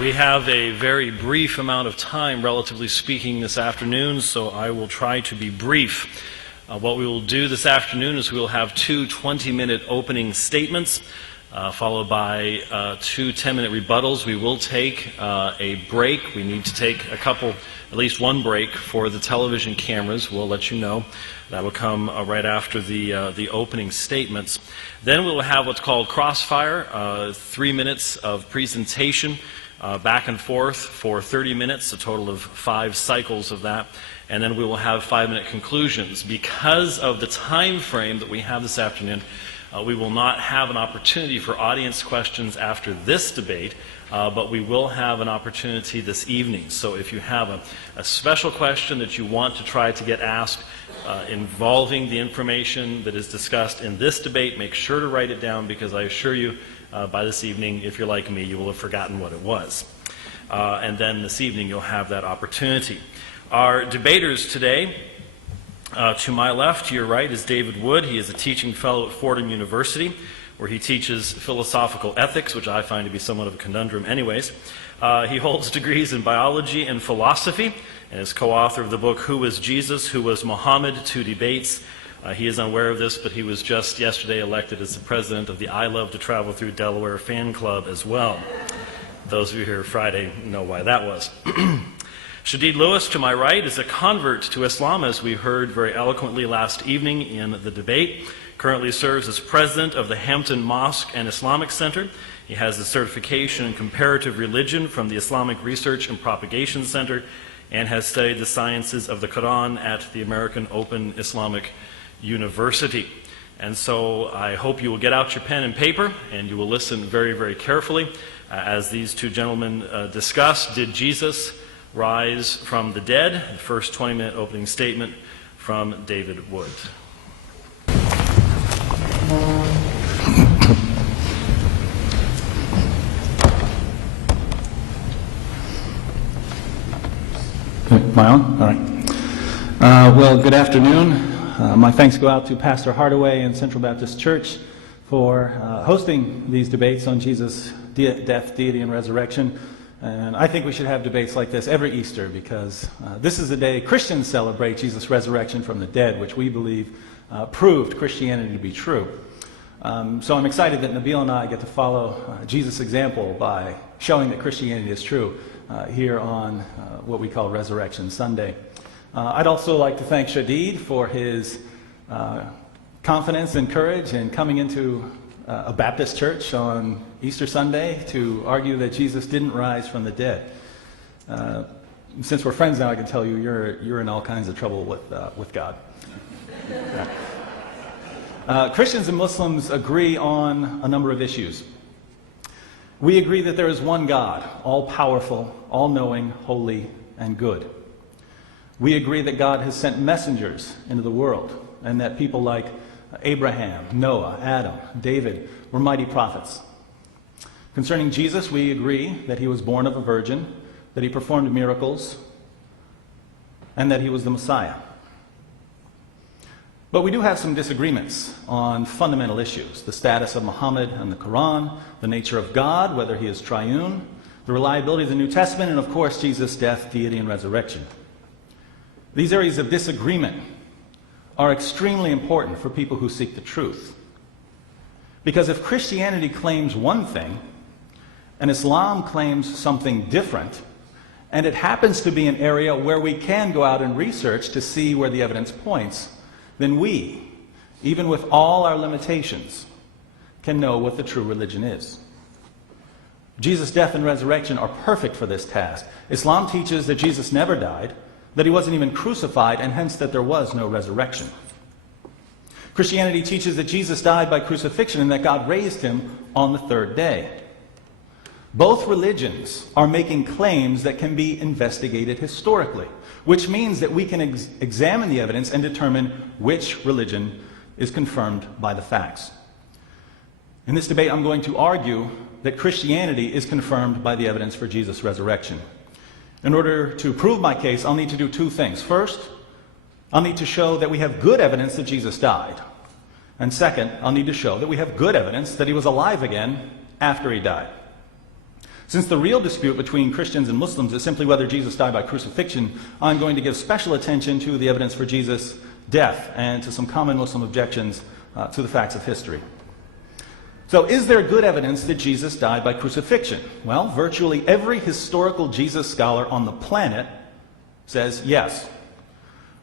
We have a very brief amount of time, relatively speaking, this afternoon, so I will try to be brief. What we will do this afternoon is we will have two 20-minute opening statements, followed by two 10-minute rebuttals. We will take a break. We need to take at least one break for the television cameras. We'll let you know. That will come right after the opening statements. Then we will have what's called crossfire, 3 minutes of presentation, back and forth for 30 minutes, a total of 5 cycles of that. And then we will have 5-minute conclusions. Because of the time frame that we have this afternoon, we will not have an opportunity for audience questions after this debate, but we will have an opportunity this evening. So if you have a special question that you want to try to get asked involving the information that is discussed in this debate, make sure to write it down, because I assure you by this evening, if you're like me, you will have forgotten what it was. And then this evening you'll have that opportunity. Our debaters today, to my left, to your right, is David Wood. He is a teaching fellow at Fordham University, where he teaches philosophical ethics, which I find to be somewhat of a conundrum anyways. He holds degrees in biology and philosophy, and is co-author of the book, Who Was Jesus? Who Was Muhammad? 2 Debates. He is unaware of this, but he was just yesterday elected as the president of the I Love to Travel Through Delaware fan club as well. Those of you here Friday know why that was. Shadid Lewis, to my right, is a convert to Islam, as we heard very eloquently last evening in the debate. Currently serves as president of the Hampton Mosque and Islamic Center. He has a certification in comparative religion from the Islamic Research and Propagation Center, and has studied the sciences of the Quran at the American Open Islamic University. And so I hope you will get out your pen and paper, and you will listen very, very carefully as these two gentlemen discuss, did Jesus rise from the dead? The first 20-minute opening statement from David Wood. Am I on? All right. Well, good afternoon. My thanks go out to Pastor Hardaway and Central Baptist Church for hosting these debates on Jesus' death, deity, and resurrection. And I think we should have debates like this every Easter, because this is the day Christians celebrate Jesus' resurrection from the dead, which we believe proved Christianity to be true. So I'm excited that Nabil and I get to follow Jesus' example by showing that Christianity is true here on what we call Resurrection Sunday. I'd also like to thank Shadid for his confidence and courage in coming into a Baptist church on Easter Sunday to argue that Jesus didn't rise from the dead. Since we're friends now, I can tell you you're in all kinds of trouble with God. Christians and Muslims agree on a number of issues. We agree that there is one God, all-powerful, all-knowing, holy, and good. We agree that God has sent messengers into the world, and that people like Abraham, Noah, Adam, David were mighty prophets. Concerning Jesus, we agree that he was born of a virgin, that he performed miracles, and that he was the Messiah. But we do have some disagreements on fundamental issues: the status of Muhammad and the Quran, the nature of God, whether he is triune, the reliability of the New Testament, and of course Jesus' death, deity, and resurrection. These areas of disagreement are extremely important for people who seek the truth. Because if Christianity claims one thing, and Islam claims something different, and it happens to be an area where we can go out and research to see where the evidence points, then we, even with all our limitations, can know what the true religion is. Jesus' death and resurrection are perfect for this task. Islam teaches that Jesus never died, that he wasn't even crucified, and hence that there was no resurrection. Christianity teaches that Jesus died by crucifixion and that God raised him on the 3rd day. Both religions are making claims that can be investigated historically, which means that we can examine the evidence and determine which religion is confirmed by the facts. In this debate, I'm going to argue that Christianity is confirmed by the evidence for Jesus' resurrection. In order to prove my case, I'll need to do 2 things. First, I'll need to show that we have good evidence that Jesus died. And second, I'll need to show that we have good evidence that he was alive again after he died. Since the real dispute between Christians and Muslims is simply whether Jesus died by crucifixion, I'm going to give special attention to the evidence for Jesus' death and to some common Muslim objections to the facts of history. So, is there good evidence that Jesus died by crucifixion? Well, virtually every historical Jesus scholar on the planet says yes.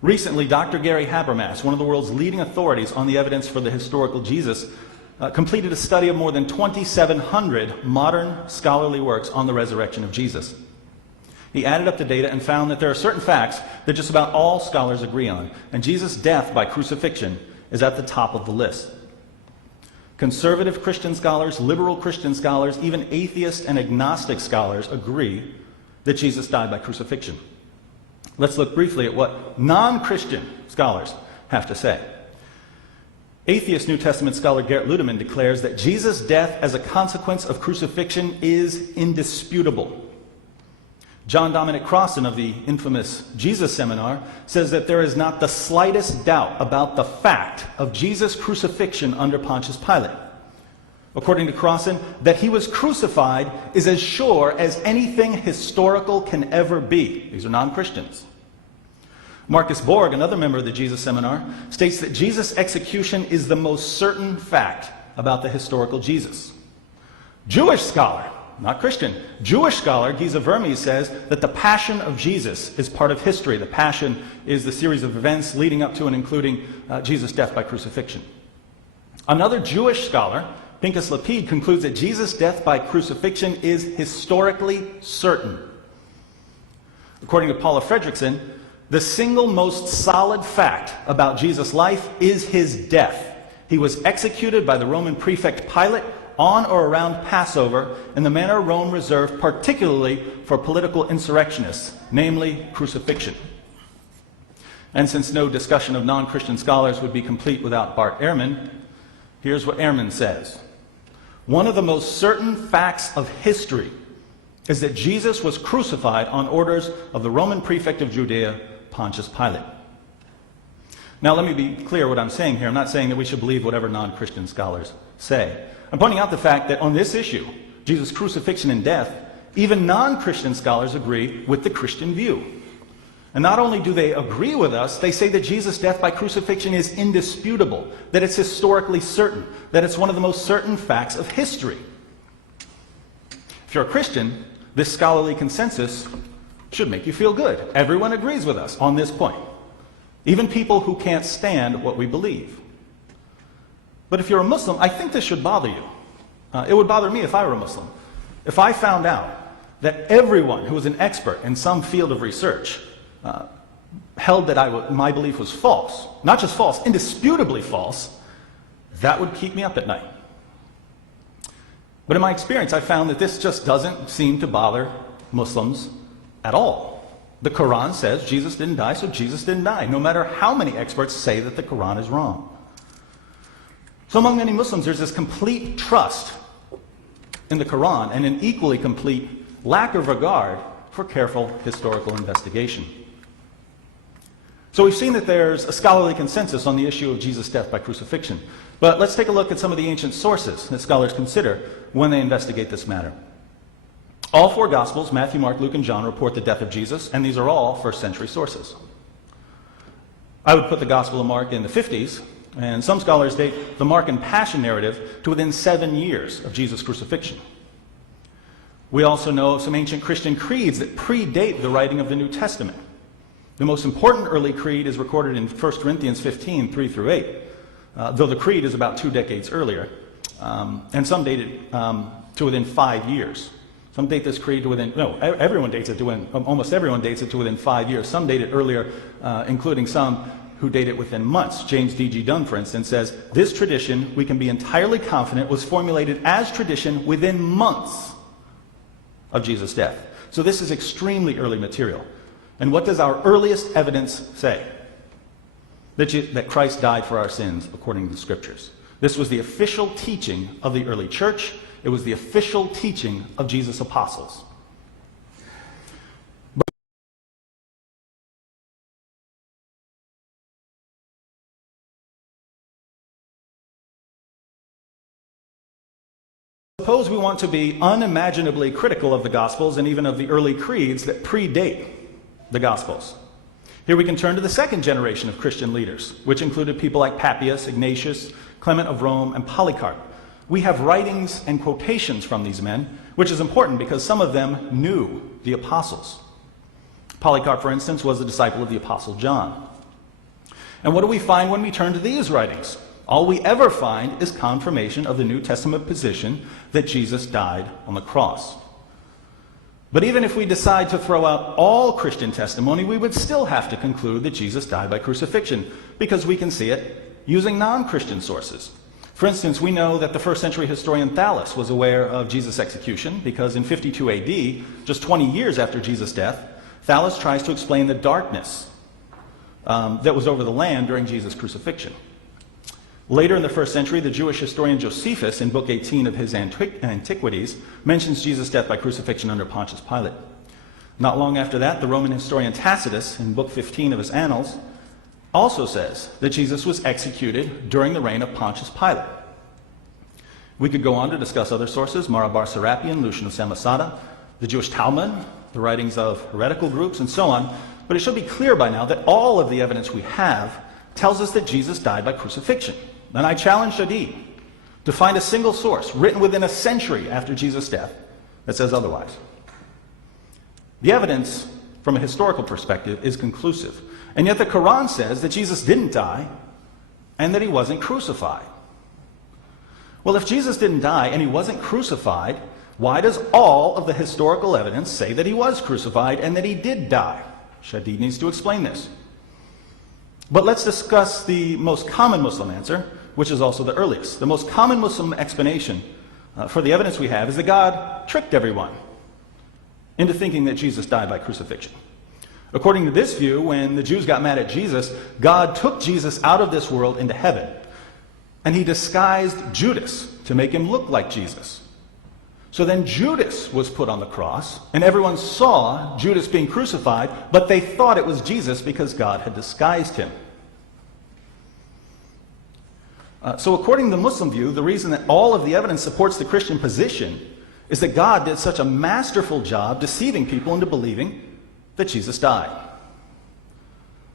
Recently, Dr. Gary Habermas, one of the world's leading authorities on the evidence for the historical Jesus, completed a study of more than 2,700 modern scholarly works on the resurrection of Jesus. He added up the data and found that there are certain facts that just about all scholars agree on, and Jesus' death by crucifixion is at the top of the list. Conservative Christian scholars, liberal Christian scholars, even atheist and agnostic scholars agree that Jesus died by crucifixion. Let's look briefly at what non-Christian scholars have to say. Atheist New Testament scholar Gerrit Ludemann declares that Jesus' death as a consequence of crucifixion is indisputable. John Dominic Crossan of the infamous Jesus Seminar says that there is not the slightest doubt about the fact of Jesus' crucifixion under Pontius Pilate. According to Crossan, that he was crucified is as sure as anything historical can ever be. These are non-Christians. Marcus Borg, another member of the Jesus Seminar, states that Jesus' execution is the most certain fact about the historical Jesus. Jewish scholar, not Christian, Jewish scholar Giza Vermes says that the passion of Jesus is part of history. The passion is the series of events leading up to and including Jesus' death by crucifixion. Another Jewish scholar, Pinchas Lapid, concludes that Jesus' death by crucifixion is historically certain. According to Paula Fredrickson, the single most solid fact about Jesus' life is his death. He was executed by the Roman prefect Pilate on or around Passover in the manner Rome reserved particularly for political insurrectionists, namely crucifixion. And since no discussion of non-Christian scholars would be complete without Bart Ehrman, here's what Ehrman says. One of the most certain facts of history is that Jesus was crucified on orders of the Roman prefect of Judea, Pontius Pilate. Now let me be clear what I'm saying here. I'm not saying that we should believe whatever non-Christian scholars say. I'm pointing out the fact that on this issue, Jesus' crucifixion and death, even non-Christian scholars agree with the Christian view. And not only do they agree with us, they say that Jesus' death by crucifixion is indisputable, that it's historically certain, that it's one of the most certain facts of history. If you're a Christian, this scholarly consensus should make you feel good. Everyone agrees with us on this point, even people who can't stand what we believe. But if you're a Muslim, I think this should bother you. It would bother me if I were a Muslim. If I found out that everyone who was an expert in some field of research held that my belief was false, not just false, indisputably false, that would keep me up at night. But in my experience, I found that this just doesn't seem to bother Muslims at all. The Quran says Jesus didn't die, so Jesus didn't die, no matter how many experts say that the Quran is wrong. So among many Muslims, there's this complete trust in the Quran and an equally complete lack of regard for careful historical investigation. So we've seen that there's a scholarly consensus on the issue of Jesus' death by crucifixion. But let's take a look at some of the ancient sources that scholars consider when they investigate this matter. All four Gospels, Matthew, Mark, Luke, and John, report the death of Jesus, and these are all first-century sources. I would put the Gospel of Mark in the 50s, and some scholars date the Mark and Passion narrative to within 7 years of Jesus' crucifixion. We also know of some ancient Christian creeds that predate the writing of the New Testament. The most important early creed is recorded in 1 Corinthians 15, 3 through 8, though the creed is about 2 decades earlier, and some date it to within 5 years. Some date this creed to within, everyone dates it to within, almost everyone dates it to within 5 years. Some date it earlier, including some who date it within months. James D.G. Dunn, for instance, says, this tradition, we can be entirely confident, was formulated as tradition within months of Jesus' death. So this is extremely early material. And what does our earliest evidence say? That Christ died for our sins according to the Scriptures. This was the official teaching of the early church. It was the official teaching of Jesus' apostles. Suppose we want to be unimaginably critical of the Gospels and even of the early creeds that predate the Gospels. Here we can turn to the second generation of Christian leaders, which included people like Papias, Ignatius, Clement of Rome, and Polycarp. We have writings and quotations from these men, which is important because some of them knew the apostles. Polycarp, for instance, was a disciple of the apostle John. And what do we find when we turn to these writings? All we ever find is confirmation of the New Testament position that Jesus died on the cross. But even if we decide to throw out all Christian testimony, we would still have to conclude that Jesus died by crucifixion, because we can see it using non-Christian sources. For instance, we know that the first century historian Thallus was aware of Jesus' execution, because in 52 AD, just 20 years after Jesus' death, Thallus tries to explain the darkness that was over the land during Jesus' crucifixion. Later in the first century, the Jewish historian Josephus, in Book 18 of his Antiquities, mentions Jesus' death by crucifixion under Pontius Pilate. Not long after that, the Roman historian Tacitus, in Book 15 of his Annals, also says that Jesus was executed during the reign of Pontius Pilate. We could go on to discuss other sources, Mara bar Serapion, Lucian of Samosata, the Jewish Talmud, the writings of heretical groups, and so on, but it should be clear by now that all of the evidence we have tells us that Jesus died by crucifixion. And I challenge Shadid to find a single source written within a century after Jesus' death that says otherwise. The evidence, from a historical perspective, is conclusive. And yet the Quran says that Jesus didn't die and that he wasn't crucified. Well, if Jesus didn't die and he wasn't crucified, why does all of the historical evidence say that he was crucified and that he did die? Shadid needs to explain this. But let's discuss the most common Muslim answer, which is also the earliest. The most common Muslim explanation for the evidence we have is that God tricked everyone into thinking that Jesus died by crucifixion. According to this view, when the Jews got mad at Jesus, God took Jesus out of this world into heaven, and he disguised Judas to make him look like Jesus. So then Judas was put on the cross, and everyone saw Judas being crucified, but they thought it was Jesus because God had disguised him. So according to the Muslim view, the reason that all of the evidence supports the Christian position is that God did such a masterful job deceiving people into believing that Jesus died.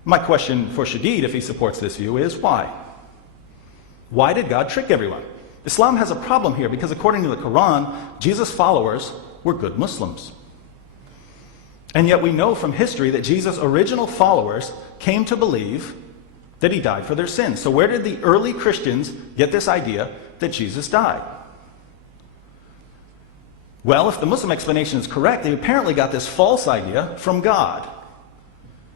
My question for Shadid, if he supports this view, is why? Why did God trick everyone? Islam has a problem here because according to the Quran, Jesus' followers were good Muslims. And yet we know from history that Jesus' original followers came to believe that he died for their sins. So where did the early Christians get this idea that Jesus died? Well, if the Muslim explanation is correct, they apparently got this false idea from God.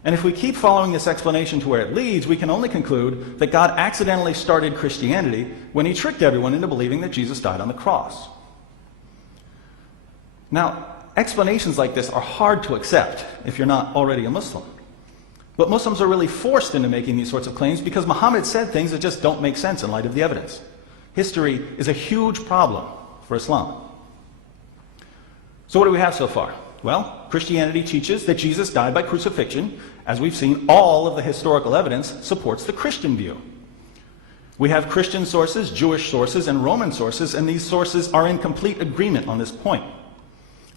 And if we keep following this explanation to where it leads, we can only conclude that God accidentally started Christianity when he tricked everyone into believing that Jesus died on the cross. Now, explanations like this are hard to accept if you're not already a Muslim. But Muslims are really forced into making these sorts of claims because Muhammad said things that just don't make sense in light of the evidence. History is a huge problem for Islam. So what do we have so far? Well, Christianity teaches that Jesus died by crucifixion. As we've seen, all of the historical evidence supports the Christian view. We have Christian sources, Jewish sources, and Roman sources, and these sources are in complete agreement on this point.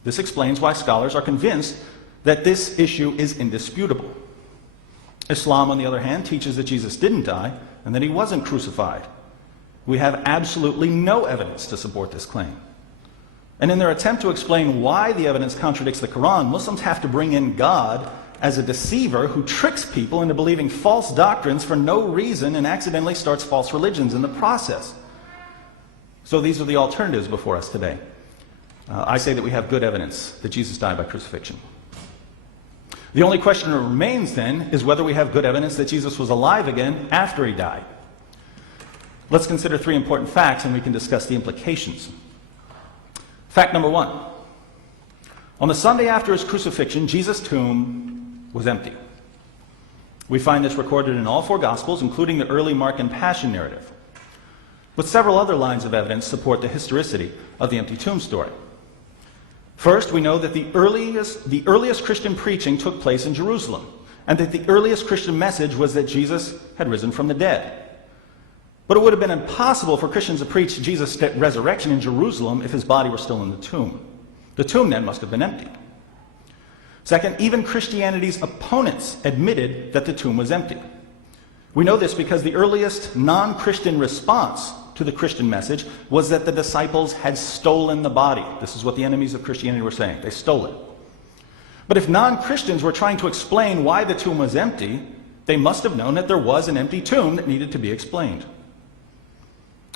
This explains why scholars are convinced that this issue is indisputable. Islam, on the other hand, teaches that Jesus didn't die and that he wasn't crucified. We have absolutely no evidence to support this claim. And in their attempt to explain why the evidence contradicts the Quran, Muslims have to bring in God as a deceiver who tricks people into believing false doctrines for no reason and accidentally starts false religions in the process. So these are the alternatives before us today. I say that we have good evidence that Jesus died by crucifixion. The only question that remains then is whether we have good evidence that Jesus was alive again after he died. Let's consider three important facts and we can discuss the implications. Fact number one. On the Sunday after his crucifixion, Jesus' tomb was empty. We find this recorded in all four Gospels, including the early Mark and Passion narrative. But several other lines of evidence support the historicity of the empty tomb story. First, we know that the earliest Christian preaching took place in Jerusalem, and that the earliest Christian message was that Jesus had risen from the dead. But it would have been impossible for Christians to preach Jesus' resurrection in Jerusalem if his body were still in the tomb. The tomb then must have been empty. Second, even Christianity's opponents admitted that the tomb was empty. We know this because the earliest non-Christian response to the Christian message was that the disciples had stolen the body. This is what the enemies of Christianity were saying. They stole it. But if non-Christians were trying to explain why the tomb was empty, they must have known that there was an empty tomb that needed to be explained.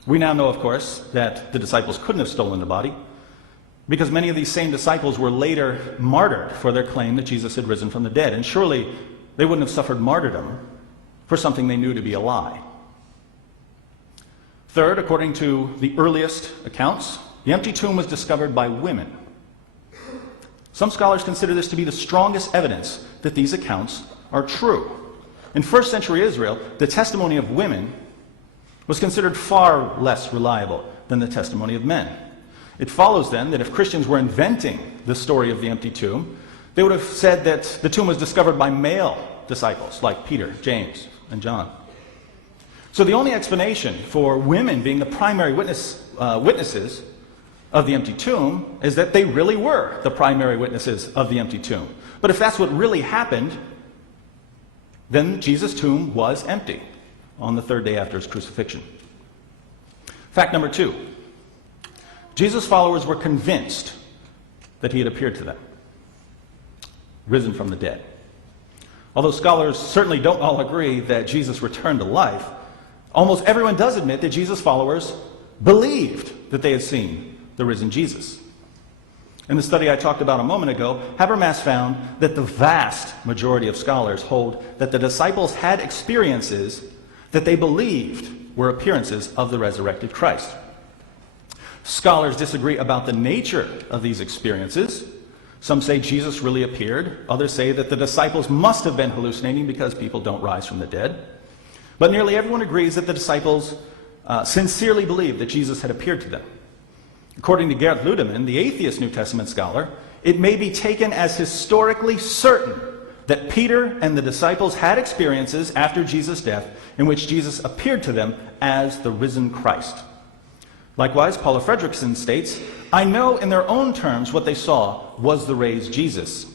We now know, of course, that the disciples couldn't have stolen the body because many of these same disciples were later martyred for their claim that Jesus had risen from the dead. And surely they wouldn't have suffered martyrdom for something they knew to be a lie. Third, according to the earliest accounts, the empty tomb was discovered by women. Some scholars consider this to be the strongest evidence that these accounts are true. In first century Israel, the testimony of women was considered far less reliable than the testimony of men. It follows then that if Christians were inventing the story of the empty tomb, they would have said that the tomb was discovered by male disciples like Peter, James, and John. So the only explanation for women being the primary witnesses of the empty tomb is that they really were the primary witnesses of the empty tomb. But if that's what really happened, then Jesus' tomb was empty on the third day after his crucifixion. Fact number 2. Jesus' followers were convinced that he had appeared to them, risen from the dead. Although scholars certainly don't all agree that Jesus returned to life, almost everyone does admit that Jesus' followers believed that they had seen the risen Jesus. In the study I talked about a moment ago, Habermas found that the vast majority of scholars hold that the disciples had experiences that they believed were appearances of the resurrected Christ. Scholars disagree about the nature of these experiences. Some say Jesus really appeared. Others say that the disciples must have been hallucinating because people don't rise from the dead. But nearly everyone agrees that the disciples sincerely believed that Jesus had appeared to them. According to Gerd Ludemann, the atheist New Testament scholar, it may be taken as historically certain that Peter and the disciples had experiences after Jesus' death in which Jesus appeared to them as the risen Christ. Likewise, Paula Fredrickson states, "I know in their own terms what they saw was the raised Jesus.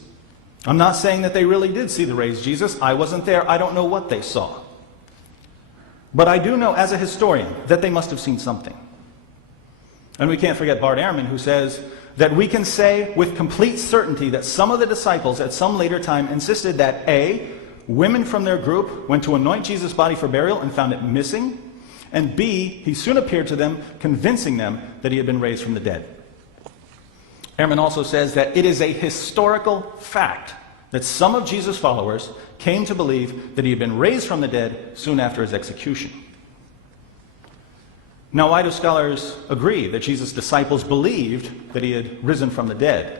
I'm not saying that they really did see the raised Jesus. I wasn't there. I don't know what they saw. But I do know as a historian that they must have seen something." And we can't forget Bart Ehrman, who says that we can say with complete certainty that some of the disciples at some later time insisted that A, women from their group went to anoint Jesus' body for burial and found it missing, and B, he soon appeared to them, convincing them that he had been raised from the dead. Ehrman also says that it is a historical fact that some of Jesus' followers came to believe that he had been raised from the dead soon after his execution. Now, why do scholars agree that Jesus' disciples believed that he had risen from the dead?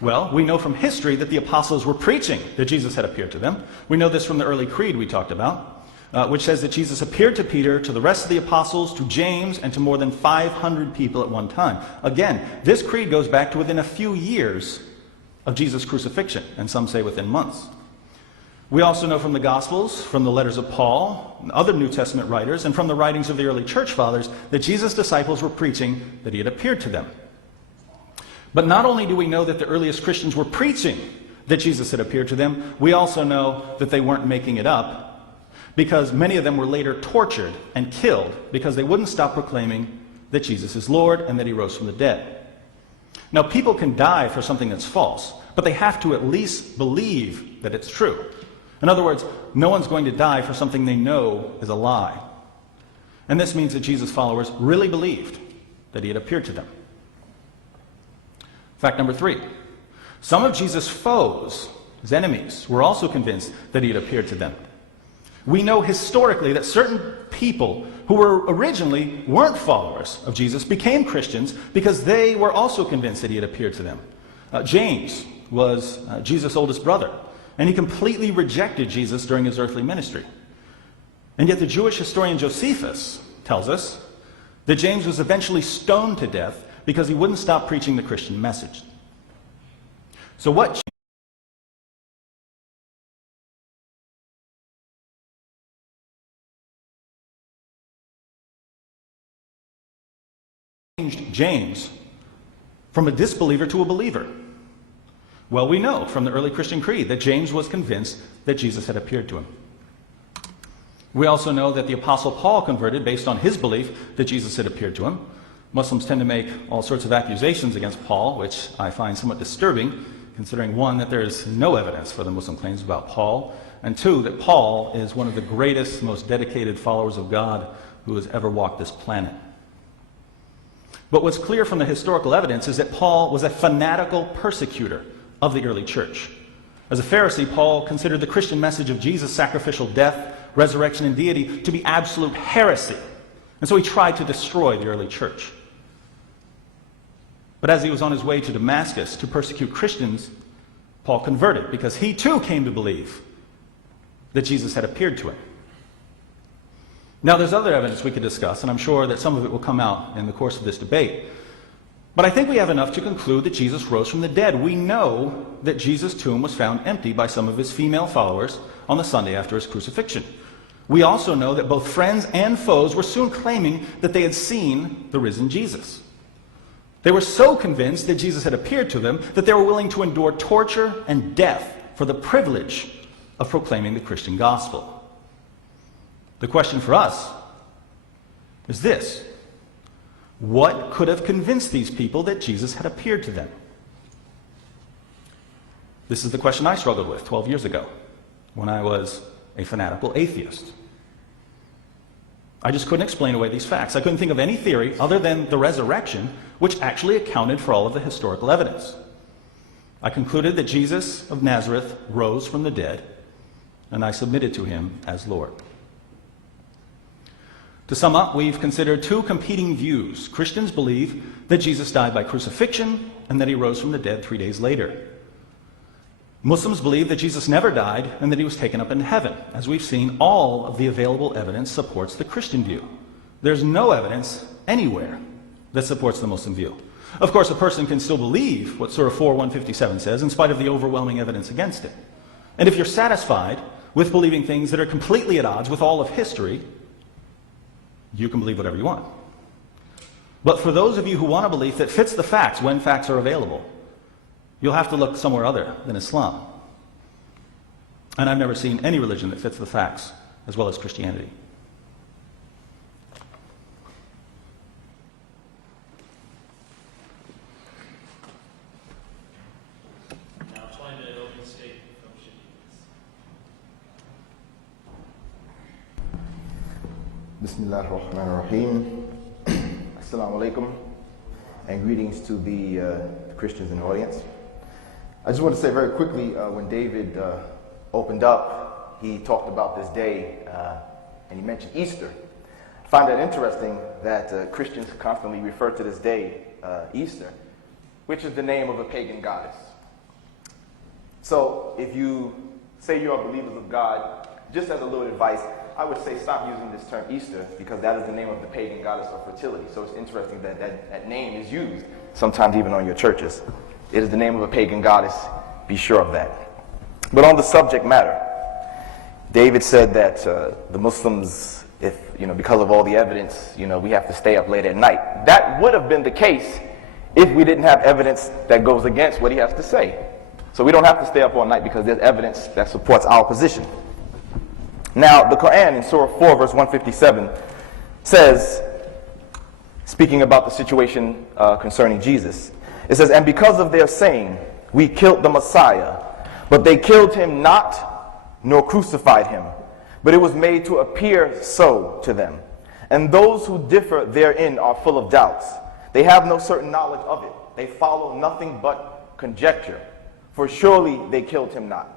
Well, we know from history that the apostles were preaching that Jesus had appeared to them. We know this from the early creed we talked about, which says that Jesus appeared to Peter, to the rest of the apostles, to James, and to more than 500 people at one time. Again, this creed goes back to within a few years of Jesus' crucifixion, and some say within months. We also know from the Gospels, from the letters of Paul, and other New Testament writers, and from the writings of the early church fathers, that Jesus' disciples were preaching that he had appeared to them. But not only do we know that the earliest Christians were preaching that Jesus had appeared to them, we also know that they weren't making it up, because many of them were later tortured and killed because they wouldn't stop proclaiming that Jesus is Lord and that he rose from the dead. Now, people can die for something that's false, but they have to at least believe that it's true. In other words, no one's going to die for something they know is a lie. And this means that Jesus' followers really believed that he had appeared to them. Fact number 3. Some of Jesus' foes, his enemies, were also convinced that he had appeared to them. We know historically that certain people who were originally weren't followers of Jesus became Christians because they were also convinced that he had appeared to them. James was Jesus' oldest brother, and he completely rejected Jesus during his earthly ministry. And yet the Jewish historian Josephus tells us that James was eventually stoned to death because he wouldn't stop preaching the Christian message. So what changed James from a disbeliever to a believer? Well, we know from the early Christian creed that James was convinced that Jesus had appeared to him. We also know that the Apostle Paul converted based on his belief that Jesus had appeared to him. Muslims tend to make all sorts of accusations against Paul, which I find somewhat disturbing, considering one, that there is no evidence for the Muslim claims about Paul, and two, that Paul is one of the greatest, most dedicated followers of God who has ever walked this planet. But what's clear from the historical evidence is that Paul was a fanatical persecutor of the early church. As a Pharisee, Paul considered the Christian message of Jesus' sacrificial death, resurrection, and deity to be absolute heresy. And so he tried to destroy the early church. But as he was on his way to Damascus to persecute Christians, Paul converted because he too came to believe that Jesus had appeared to him. Now, there's other evidence we could discuss, and I'm sure that some of it will come out in the course of this debate. But I think we have enough to conclude that Jesus rose from the dead. We know that Jesus' tomb was found empty by some of his female followers on the Sunday after his crucifixion. We also know that both friends and foes were soon claiming that they had seen the risen Jesus. They were so convinced that Jesus had appeared to them that they were willing to endure torture and death for the privilege of proclaiming the Christian gospel. The question for us is this: what could have convinced these people that Jesus had appeared to them? This is the question I struggled with 12 years ago when I was a fanatical atheist. I just couldn't explain away these facts. I couldn't think of any theory other than the resurrection which actually accounted for all of the historical evidence. I concluded that Jesus of Nazareth rose from the dead, and I submitted to him as Lord. To sum up, we've considered two competing views. Christians believe that Jesus died by crucifixion and that he rose from the dead 3 days later. Muslims believe that Jesus never died and that he was taken up into heaven. As we've seen, all of the available evidence supports the Christian view. There's no evidence anywhere that supports the Muslim view. Of course, a person can still believe what Surah 4:157 says in spite of the overwhelming evidence against it. And if you're satisfied with believing things that are completely at odds with all of history, you can believe whatever you want. But for those of you who want a belief that fits the facts when facts are available, you'll have to look somewhere other than Islam. And I've never seen any religion that fits the facts as well as Christianity. Now, 20-minute opening statement from Shadid. Bismillah ar-Rahman ar-Rahim. Assalamu alaikum, and greetings to the Christians in the audience. I just want to say very quickly, when David opened up, he talked about this day, and he mentioned Easter. I find that interesting that Christians constantly refer to this day, Easter, which is the name of a pagan goddess. So if you say you are believers of God, just as a little advice, I would say stop using this term Easter, because that is the name of the pagan goddess of fertility. So it's interesting that that name is used, sometimes even on your churches. It is the name of a pagan goddess. Be sure of that. But on the subject matter, David said that the Muslims, because of all the evidence, we have to stay up late at night. That would have been the case if we didn't have evidence that goes against what he has to say. So we don't have to stay up all night because there's evidence that supports our position. Now, the Quran in Surah 4, verse 157 says, speaking about the situation concerning Jesus, it says, "And because of their saying, we killed the Messiah, but they killed him not, nor crucified him, but it was made to appear so to them. And those who differ therein are full of doubts. They have no certain knowledge of it. They follow nothing but conjecture. For surely they killed him not."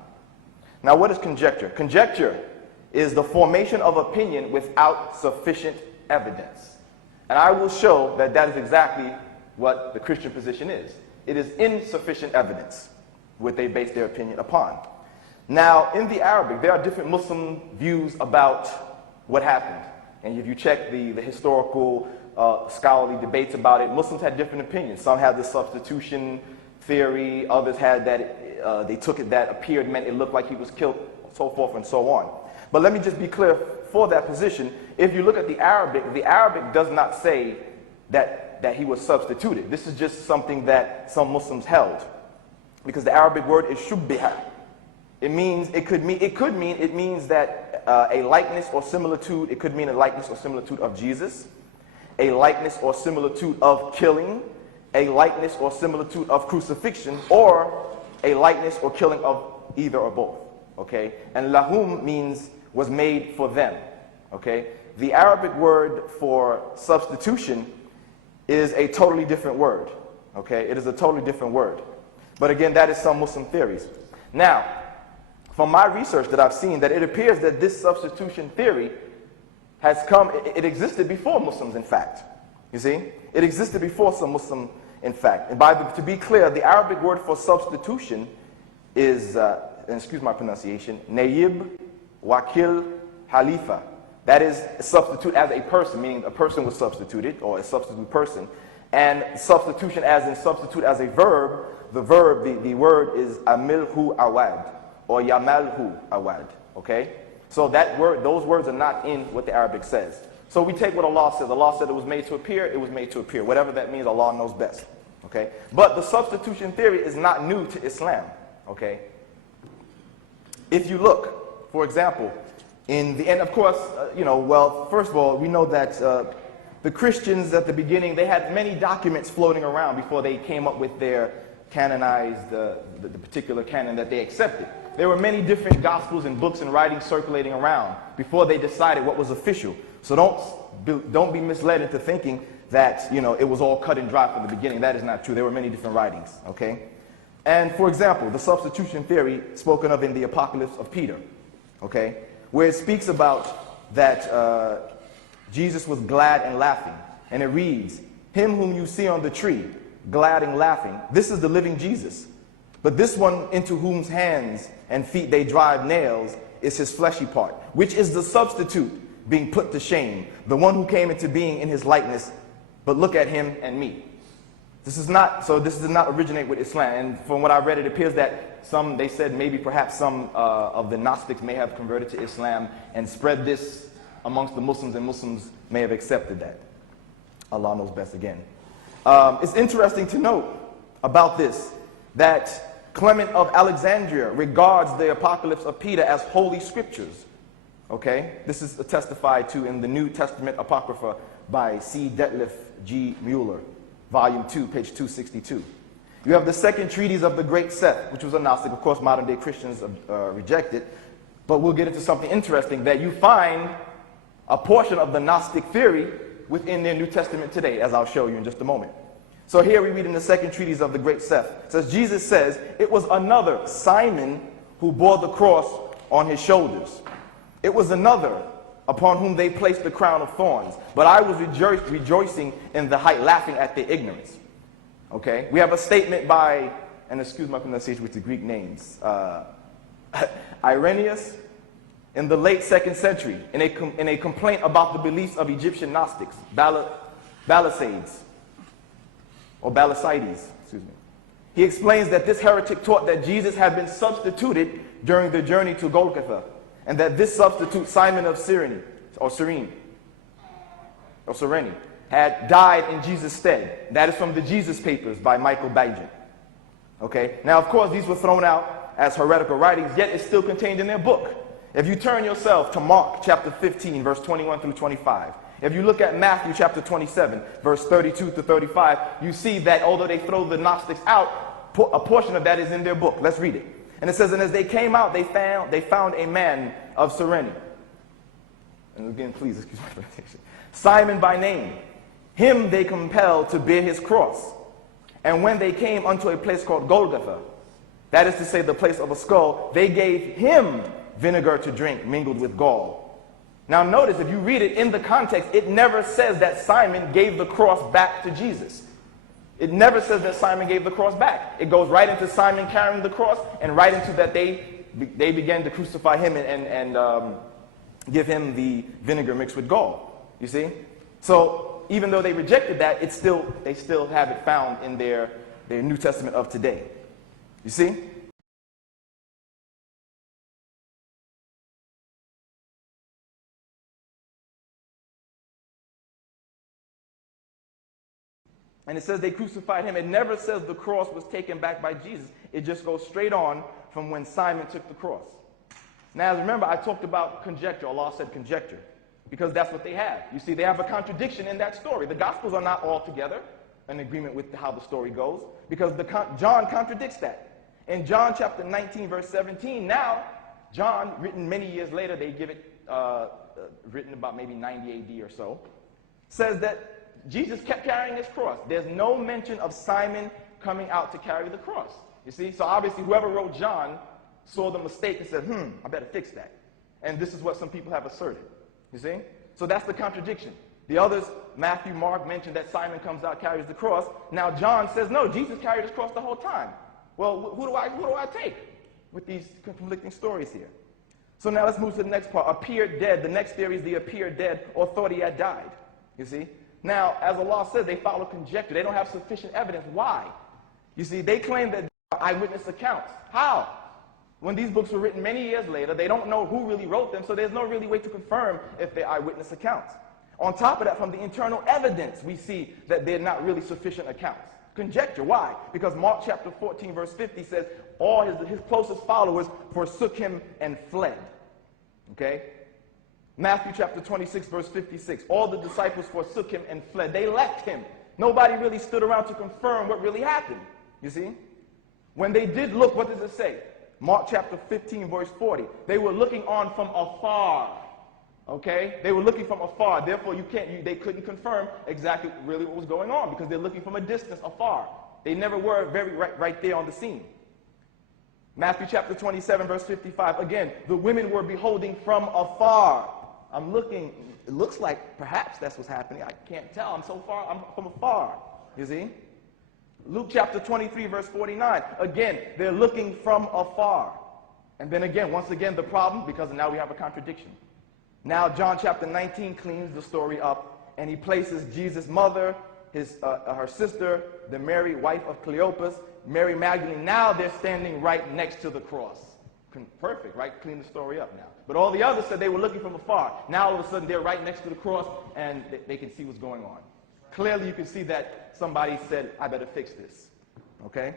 Now, what is conjecture? Conjecture is the formation of opinion without sufficient evidence. And I will show that that is exactly what the Christian position is. It is insufficient evidence, what they base their opinion upon. Now, in the Arabic, there are different Muslim views about what happened. And if you check the historical scholarly debates about it, Muslims had different opinions. Some had the substitution theory, others had that they took it that appeared meant it looked like he was killed, so forth and so on. But let me just be clear for that position. If you look at the Arabic does not say that that he was substituted. This is just something that some Muslims held, because the Arabic word is shubbiha. It means that a likeness or similitude. It could mean a likeness or similitude of Jesus, a likeness or similitude of killing, a likeness or similitude of crucifixion, or a likeness or killing of either or both. Okay, and lahum means was made for them. Okay, the Arabic word for substitution is a totally different word. Okay, it is a totally different word. But again, that is some Muslim theories. Now, from my research that I've seen, that it appears that this substitution theory has come, it existed before Muslims, in fact. You see? It existed before some Muslim, in fact. And to be clear, the Arabic word for substitution is, and excuse my pronunciation, Naib Wakil Halifa. That is substitute as a person, meaning a person was substituted, or a substitute person. And substitution as in substitute as a verb, the word is Amilhu Awad, or Yamalhu Awad. Okay? So that word, those words are not in what the Arabic says. So we take what Allah says. Allah said it was made to appear, it was made to appear. Whatever that means, Allah knows best. Okay? But the substitution theory is not new to Islam. Okay? If you look, for example, and of course, well, first of all, we know that the Christians at the beginning, they had many documents floating around before they came up with their canonized, the particular canon that they accepted. There were many different gospels and books and writings circulating around before they decided what was official. So don't be misled into thinking that, it was all cut and dry from the beginning. That is not true. There were many different writings, okay? And for example, the substitution theory spoken of in the Apocalypse of Peter, okay? Where it speaks about that Jesus was glad and laughing. And it reads, "Him whom you see on the tree, glad and laughing, this is the living Jesus. But this one into whose hands and feet they drive nails is his fleshy part, which is the substitute being put to shame, the one who came into being in his likeness, but look at him and me." This does not originate with Islam. And from what I read, it appears that they said maybe perhaps some of the Gnostics may have converted to Islam and spread this amongst the Muslims, and Muslims may have accepted that. Allah knows best again. It's interesting to note about this that Clement of Alexandria regards the Apocalypse of Peter as holy scriptures. Okay? This is testified to in the New Testament Apocrypha by C. Detlef G. Mueller, Volume 2, page 262. You have the second treatise of the Great Seth, which was a Gnostic. Of course, modern-day Christians reject it. But we'll get into something interesting, that you find a portion of the Gnostic theory within their New Testament today, as I'll show you in just a moment. So here we read in the second treatise of the Great Seth. It says, Jesus says, "It was another, Simon, who bore the cross on his shoulders. It was another upon whom they placed the crown of thorns. But I was rejoicing in the height, laughing at their ignorance." Okay? We have a statement by, and excuse my pronunciation with the Greek names, Irenaeus in the late 2nd century in a complaint about the beliefs of Egyptian Gnostics, Balisacides, excuse me. He explains that this heretic taught that Jesus had been substituted during the journey to Golgotha, and that this substitute, Simon of Cyrene, had died in Jesus' stead. That is from the Jesus Papers by Michael Bajan. Okay? Now, of course, these were thrown out as heretical writings, yet it's still contained in their book. If you turn yourself to Mark chapter 15, verse 21 through 25, if you look at Matthew chapter 27, verse 32 to 35, you see that although they throw the Gnostics out, a portion of that is in their book. Let's read it. And it says, "And as they came out, they found a man of Cyrene." And again, please excuse my pronunciation. "Simon by name. Him they compelled to bear his cross. And when they came unto a place called Golgotha, that is to say, the place of a skull, they gave him vinegar to drink mingled with gall." Now notice, if you read it in the context, it never says that Simon gave the cross back to Jesus. It never says that Simon gave the cross back. It goes right into Simon carrying the cross, and right into that they began to crucify him and give him the vinegar mixed with gall. You see? So even though they rejected that, they still have it found in their New Testament of today. You see? And it says they crucified him. It never says the cross was taken back by Jesus. It just goes straight on from when Simon took the cross. Now, remember, I talked about conjecture. Allah said conjecture, because that's what they have. You see, they have a contradiction in that story. The Gospels are not all together in agreement with how the story goes, because John contradicts that. In John chapter 19, verse 17, now, John, written many years later, they give it written about maybe 90 AD or so, says that Jesus kept carrying his cross. There's no mention of Simon coming out to carry the cross. You see? So obviously whoever wrote John saw the mistake and said, I better fix that. And this is what some people have asserted. You see? So that's the contradiction. The others, Matthew, Mark, mentioned that Simon comes out, carries the cross. Now John says, no, Jesus carried his cross the whole time. Well, who do I take with these conflicting stories here? So now let's move to the next part. Appeared dead. The next theory is the appeared dead, or thought he had died. You see? Now, as Allah said, they follow conjecture. They don't have sufficient evidence. Why? You see, they claim that eyewitness accounts. How? When these books were written many years later, they don't know who really wrote them, so there's no really way to confirm if they're eyewitness accounts. On top of that, from the internal evidence, we see that they're not really sufficient accounts. Conjecture. Why? Because Mark chapter 14, verse 50 says, all his closest followers forsook him and fled. Okay? Matthew chapter 26, verse 56, all the disciples forsook him and fled. They left him. Nobody really stood around to confirm what really happened. You see? When they did look, what does it say? Mark chapter 15, verse 40. They were looking on from afar. Okay? They were looking from afar. Therefore, they couldn't confirm exactly really what was going on, because they're looking from a distance afar. They never were right there on the scene. Matthew chapter 27, verse 55. Again, the women were beholding from afar. I'm looking. It looks like perhaps that's what's happening. I can't tell. I'm so far. I'm from afar. You see? Luke chapter 23, verse 49. Again, they're looking from afar. And then again, once again, the problem, because now we have a contradiction. Now, John chapter 19 cleans the story up, and he places Jesus' mother, her sister, the Mary, wife of Cleopas, Mary Magdalene. Now they're standing right next to the cross. Perfect, right? Clean the story up now. But all the others said they were looking from afar. Now all of a sudden they're right next to the cross, and they can see what's going on. Clearly you can see that somebody said, I better fix this. Okay?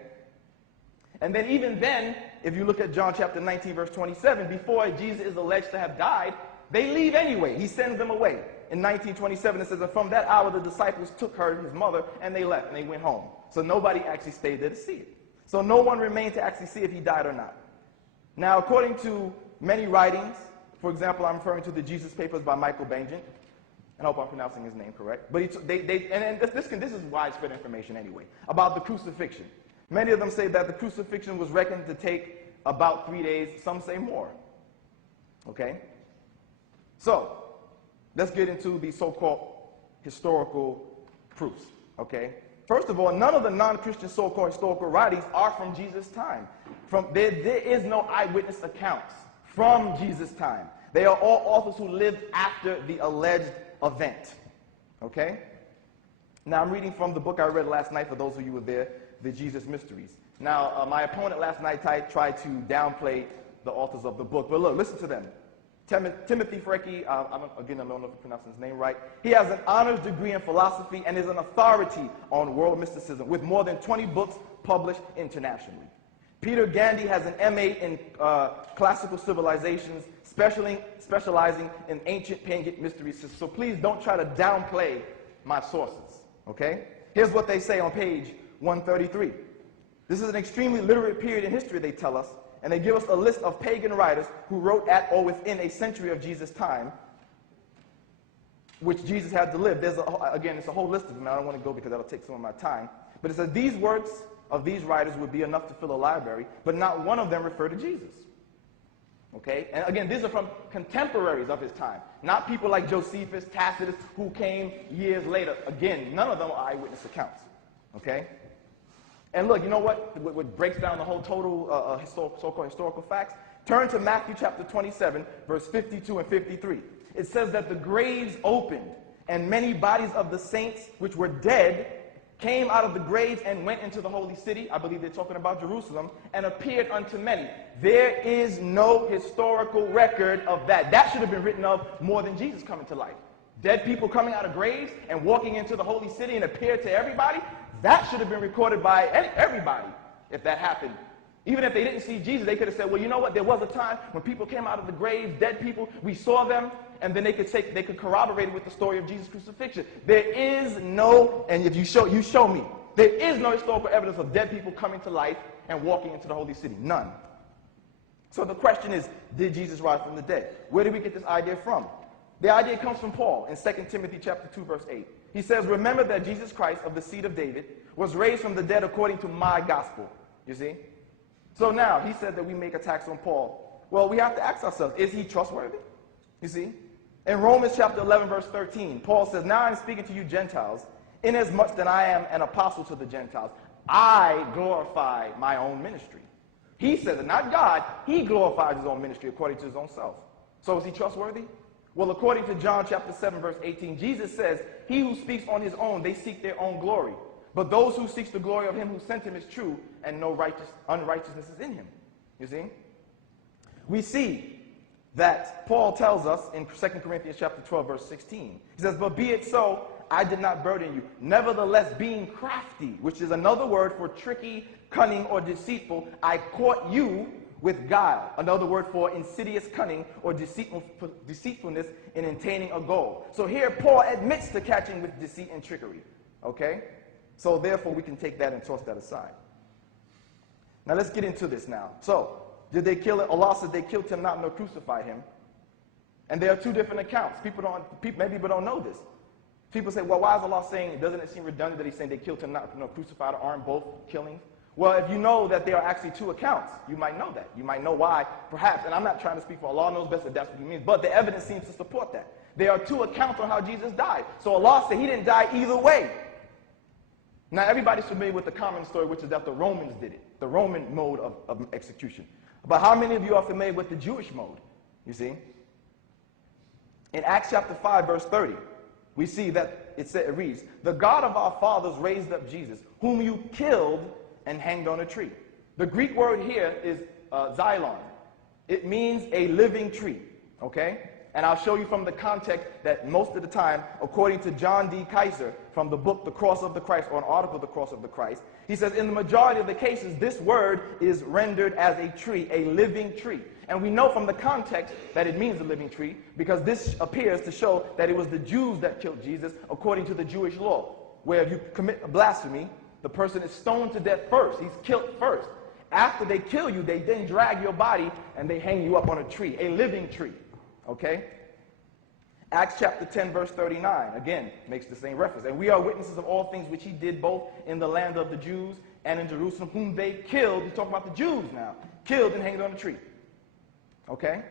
And then even then, if you look at John chapter 19, verse 27, before Jesus is alleged to have died, they leave anyway. He sends them away. In 1927, it says, and from that hour the disciples took her, his mother, and they left, and they went home. So nobody actually stayed there to see it. So no one remained to actually see if he died or not. Now, according to many writings, for example, I'm referring to the Jesus Papers by Michael Benjamin. I hope I'm pronouncing his name correct. But this is widespread information anyway, about the crucifixion. Many of them say that the crucifixion was reckoned to take about 3 days. Some say more. Okay? So, let's get into the so-called historical proofs. Okay? First of all, none of the non-Christian so-called historical writings are from Jesus' time. There is no eyewitness accounts from Jesus' time. They are all authors who lived after the alleged event. Okay? Now, I'm reading from the book I read last night, for those of you who were there, The Jesus Mysteries. Now, my opponent last night tried to downplay the authors of the book, but look, listen to them. Timothy Frecki, again, I don't know if I'm pronouncing his name right. He has an honors degree in philosophy and is an authority on world mysticism with more than 20 books published internationally. Peter Gandy has an MA in classical civilizations, specializing in ancient pagan mysteries. So please don't try to downplay my sources, okay? Here's what they say on page 133. This is an extremely literate period in history, they tell us, and they give us a list of pagan writers who wrote at or within a century of Jesus' time, which Jesus had to live. Again, it's a whole list of them. I don't want to go because that'll take some of my time. But it says these works of these writers would be enough to fill a library, but not one of them refer to Jesus. Okay? And again, these are from contemporaries of his time, not people like Josephus, Tacitus, who came years later. Again, none of them are eyewitness accounts. Okay? And look, you know what breaks down the whole total so-called historical facts? Turn to Matthew chapter 27, verse 52 and 53. It says that the graves opened, and many bodies of the saints which were dead came out of the graves and went into the holy city. I believe they're talking about Jerusalem, and appeared unto many. There is no historical record of that. That should have been written of more than Jesus coming to life. Dead people coming out of graves and walking into the holy city and appear to everybody, that should have been recorded by everybody if that happened. Even if they didn't see Jesus, they could have said, well, you know what? There was a time when people came out of the graves, dead people, we saw them, and then they could corroborate it with the story of Jesus' crucifixion. There is no, and if you show me, there is no historical evidence of dead people coming to life and walking into the holy city. None. So the question is, did Jesus rise from the dead? Where did we get this idea from? The idea comes from Paul in 2 Timothy chapter 2, verse 8. He says, remember that Jesus Christ of the seed of David was raised from the dead according to my gospel. You see? So now, he said that we make attacks on Paul. Well, we have to ask ourselves, is he trustworthy? You see? In Romans chapter 11, verse 13, Paul says, now I'm speaking to you Gentiles, inasmuch that I am an apostle to the Gentiles. I glorify my own ministry. He says it, not God. He glorifies his own ministry according to his own self. So is he trustworthy? Well, according to John chapter 7, verse 18, Jesus says, he who speaks on his own, they seek their own glory. But those who seek the glory of him who sent him is true, and no unrighteousness is in him. You see? We see that Paul tells us in 2 Corinthians chapter 12, verse 16. He says, but be it so, I did not burden you. Nevertheless, being crafty, which is another word for tricky, cunning, or deceitful, I caught you with guile. Another word for insidious cunning or deceitfulness in attaining a goal. So here Paul admits to catching with deceit and trickery. Okay? So therefore we can take that and toss that aside. Now let's get into this now. So, did they kill him? Allah said they killed him not nor crucified him. And there are two different accounts. Many people don't know this. People say, well, why is Allah saying, doesn't it seem redundant that he's saying they killed him not nor crucified? Aren't both killings? Well, if you know that there are actually two accounts, you might know that. You might know why, perhaps, and I'm not trying to speak for Allah, knows best if that's what he means, but the evidence seems to support that. There are two accounts on how Jesus died. So Allah said he didn't die either way. Now, everybody's familiar with the common story, which is that the Romans did it, the Roman mode of execution. But how many of you are familiar with the Jewish mode? You see? In Acts chapter 5, verse 30, we see that it reads, the God of our fathers raised up Jesus, whom you killed and hanged on a tree. The Greek word here is xylon. It means a living tree, okay? And I'll show you from the context that most of the time, according to John D. Kaiser, from the book The Cross of the Christ, or an article The Cross of the Christ, he says in the majority of the cases, this word is rendered as a tree, a living tree. And we know from the context that it means a living tree, because this appears to show that it was the Jews that killed Jesus according to the Jewish law, where if you commit a blasphemy, the person is stoned to death first. He's killed first. After they kill you, they then drag your body and they hang you up on a tree, a living tree. Okay? Acts chapter 10, verse 39, again, makes the same reference. And we are witnesses of all things which he did both in the land of the Jews and in Jerusalem, whom they killed. He's talking about the Jews now. Killed and hanged on a tree. Okay?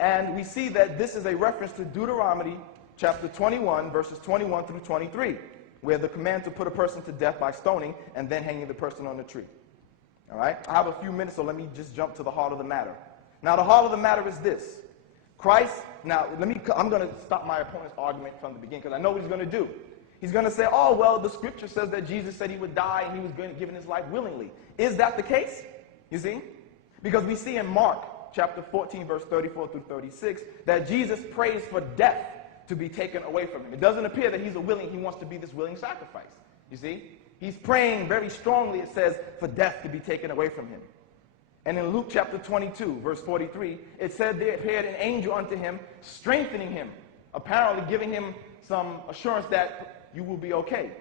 And we see that this is a reference to Deuteronomy chapter 21, verses 21 through 23, where the command to put a person to death by stoning and then hanging the person on the tree. All right? I have a few minutes, so let me just jump to the heart of the matter. Now, the heart of the matter is this. Christ, now, I'm going to stop my opponent's argument from the beginning, because I know what he's going to do. He's going to say, oh, well, the scripture says that Jesus said he would die and he was going to give his life willingly. Is that the case? You see? Because we see in Mark chapter 14, verse 34 through 36, that Jesus prays for death to be taken away from him. It doesn't appear that he wants to be this willing sacrifice. You see? He's praying very strongly, it says, for death to be taken away from him. And in Luke chapter 22, verse 43, it said there appeared an angel unto him, strengthening him, apparently giving him some assurance that you will be okay.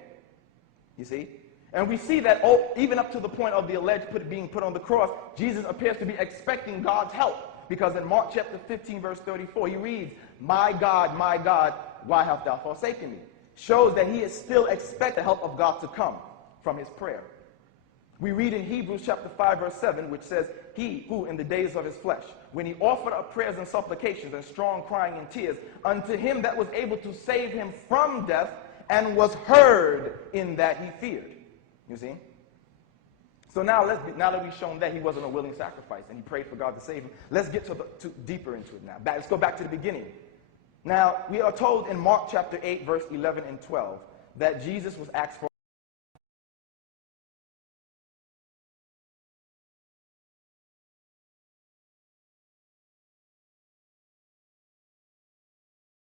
You see? And we see that even up to the point of the alleged being put on the cross, Jesus appears to be expecting God's help. Because in Mark chapter 15, verse 34, he reads, my God, why hast thou forsaken me? Shows that he is still expecting the help of God to come from his prayer. We read in Hebrews chapter 5, verse 7, which says, he who in the days of his flesh, when he offered up prayers and supplications and strong crying and tears, unto him that was able to save him from death, and was heard in that he feared. You see? So now that we've shown that he wasn't a willing sacrifice and he prayed for God to save him, let's get deeper into it now. Let's go back to the beginning. Now, we are told in Mark chapter 8, verse 11 and 12, that Jesus was asked for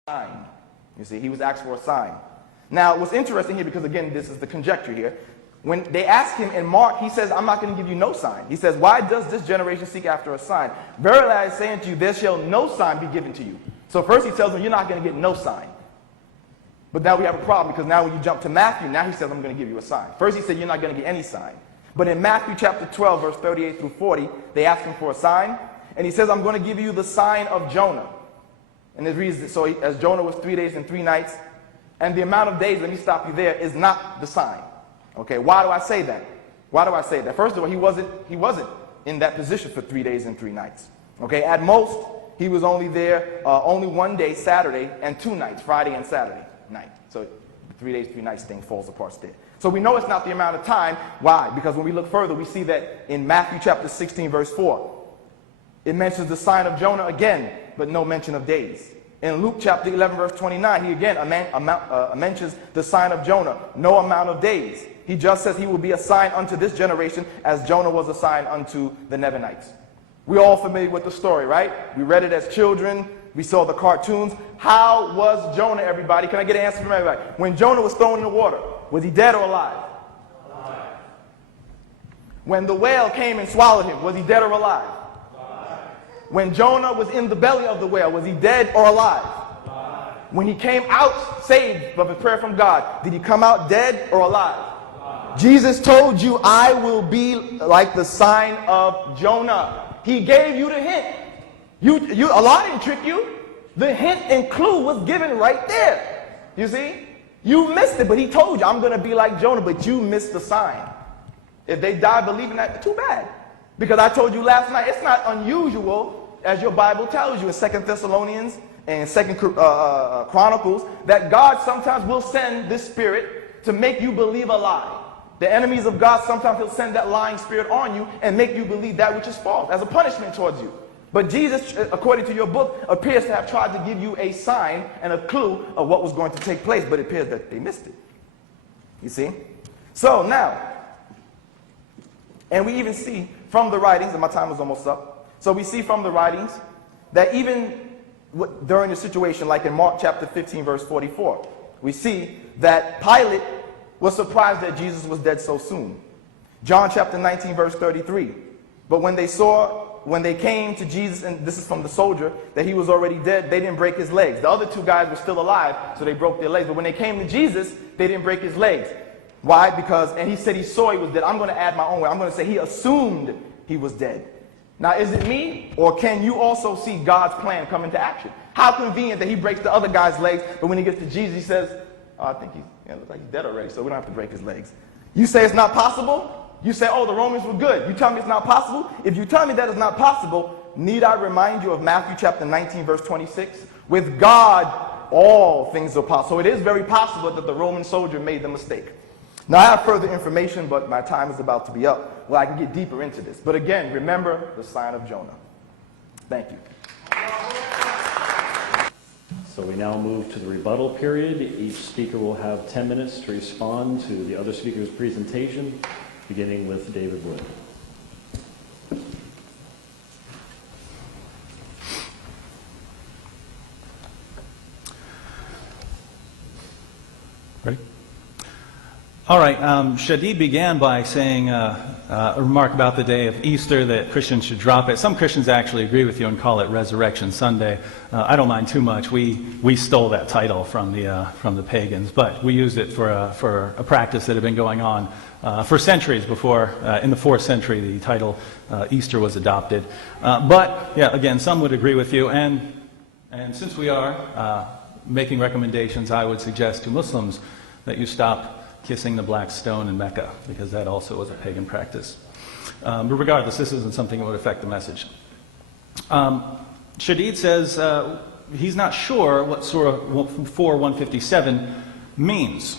sign. You see, he was asked for a sign. Now, what's interesting here, because again, this is the conjecture here, when they ask him in Mark, he says, I'm not going to give you no sign. He says, why does this generation seek after a sign? Verily I say unto you, there shall no sign be given to you. So first he tells them, you're not going to get no sign. But now we have a problem, because now when you jump to Matthew, now he says, I'm going to give you a sign. First he said, you're not going to get any sign. But in Matthew chapter 12, verse 38 through 40, they ask him for a sign. And he says, I'm going to give you the sign of Jonah. And it reads, so as Jonah was 3 days and 3 nights, and the amount of days, let me stop you there, is not the sign. Okay, why do I say that? Why do I say that? First of all, he wasn't in that position for 3 days and 3 nights. Okay, at most, he was only there only 1 day, Saturday, and 2 nights, Friday and Saturday night. So the 3 days, 3 nights thing falls apart there. So we know it's not the amount of time. Why? Because when we look further, we see that in Matthew chapter 16, verse 4, it mentions the sign of Jonah again, but no mention of days. In Luke chapter 11, verse 29, he again mentions the sign of Jonah, no amount of days. He just says he will be a sign unto this generation as Jonah was a sign unto the Ninevites. We're all familiar with the story, right? We read it as children. We saw the cartoons. How was Jonah, everybody? Can I get an answer from everybody? When Jonah was thrown in the water, was he dead or alive? Alive. When the whale came and swallowed him, was he dead or alive? Alive. When Jonah was in the belly of the whale, was he dead or alive? Alive. When he came out saved of a prayer from God, did he come out dead or alive? Alive. Jesus told you, I will be like the sign of Jonah. He gave you the hint. Allah didn't trick you. The hint and clue was given right there. You see? You missed it, but he told you, I'm going to be like Jonah, but you missed the sign. If they die believing that, too bad. Because I told you last night, it's not unusual, as your Bible tells you in 2 Thessalonians and 2 Chronicles, that God sometimes will send this spirit to make you believe a lie. The enemies of God, sometimes he'll send that lying spirit on you and make you believe that which is false as a punishment towards you. But Jesus, according to your book, appears to have tried to give you a sign and a clue of what was going to take place, but it appears that they missed it. You see? So now, and we even see from the writings, and my time is almost up, so we see from the writings that even during a situation like in Mark chapter 15, verse 44, we see that Pilate was surprised that Jesus was dead so soon. John chapter 19, verse 33, but when they came to Jesus, and this is from the soldier, that he was already dead, they didn't break his legs. The other 2 guys were still alive, so they broke their legs. But when they came to Jesus, they didn't break his legs. Why? Because, and he said he saw he was dead. I'm going to add my own way. I'm going to say he assumed he was dead. Now, is it me, or can you also see God's plan come into action? How convenient that he breaks the other guy's legs, but when he gets to Jesus, he says, oh, I think looks like he's dead already, so we don't have to break his legs. You say it's not possible? You say, oh, the Romans were good. You tell me it's not possible? If you tell me that it's not possible, need I remind you of Matthew chapter 19, verse 26? With God, all things are possible. So it is very possible that the Roman soldier made the mistake. Now, I have further information, but my time is about to be up. Well, I can get deeper into this. But again, remember the sign of Jonah. Thank you. So we now move to the rebuttal period. Each speaker will have 10 minutes to respond to the other speaker's presentation, beginning with David Wood. Ready? All right. Shadid began by saying a remark about the day of Easter, that Christians should drop it. Some Christians actually agree with you and call it Resurrection Sunday. I don't mind too much. We stole that title from the pagans, but we used it for a practice that had been going on for centuries before. In the 4th century, the title Easter was adopted. But yeah, again, some would agree with you, and since we are making recommendations, I would suggest to Muslims that you stop kissing the black stone in Mecca, because that also was a pagan practice. But regardless, this isn't something that would affect the message. Shadid says he's not sure what Surah 4:157 means,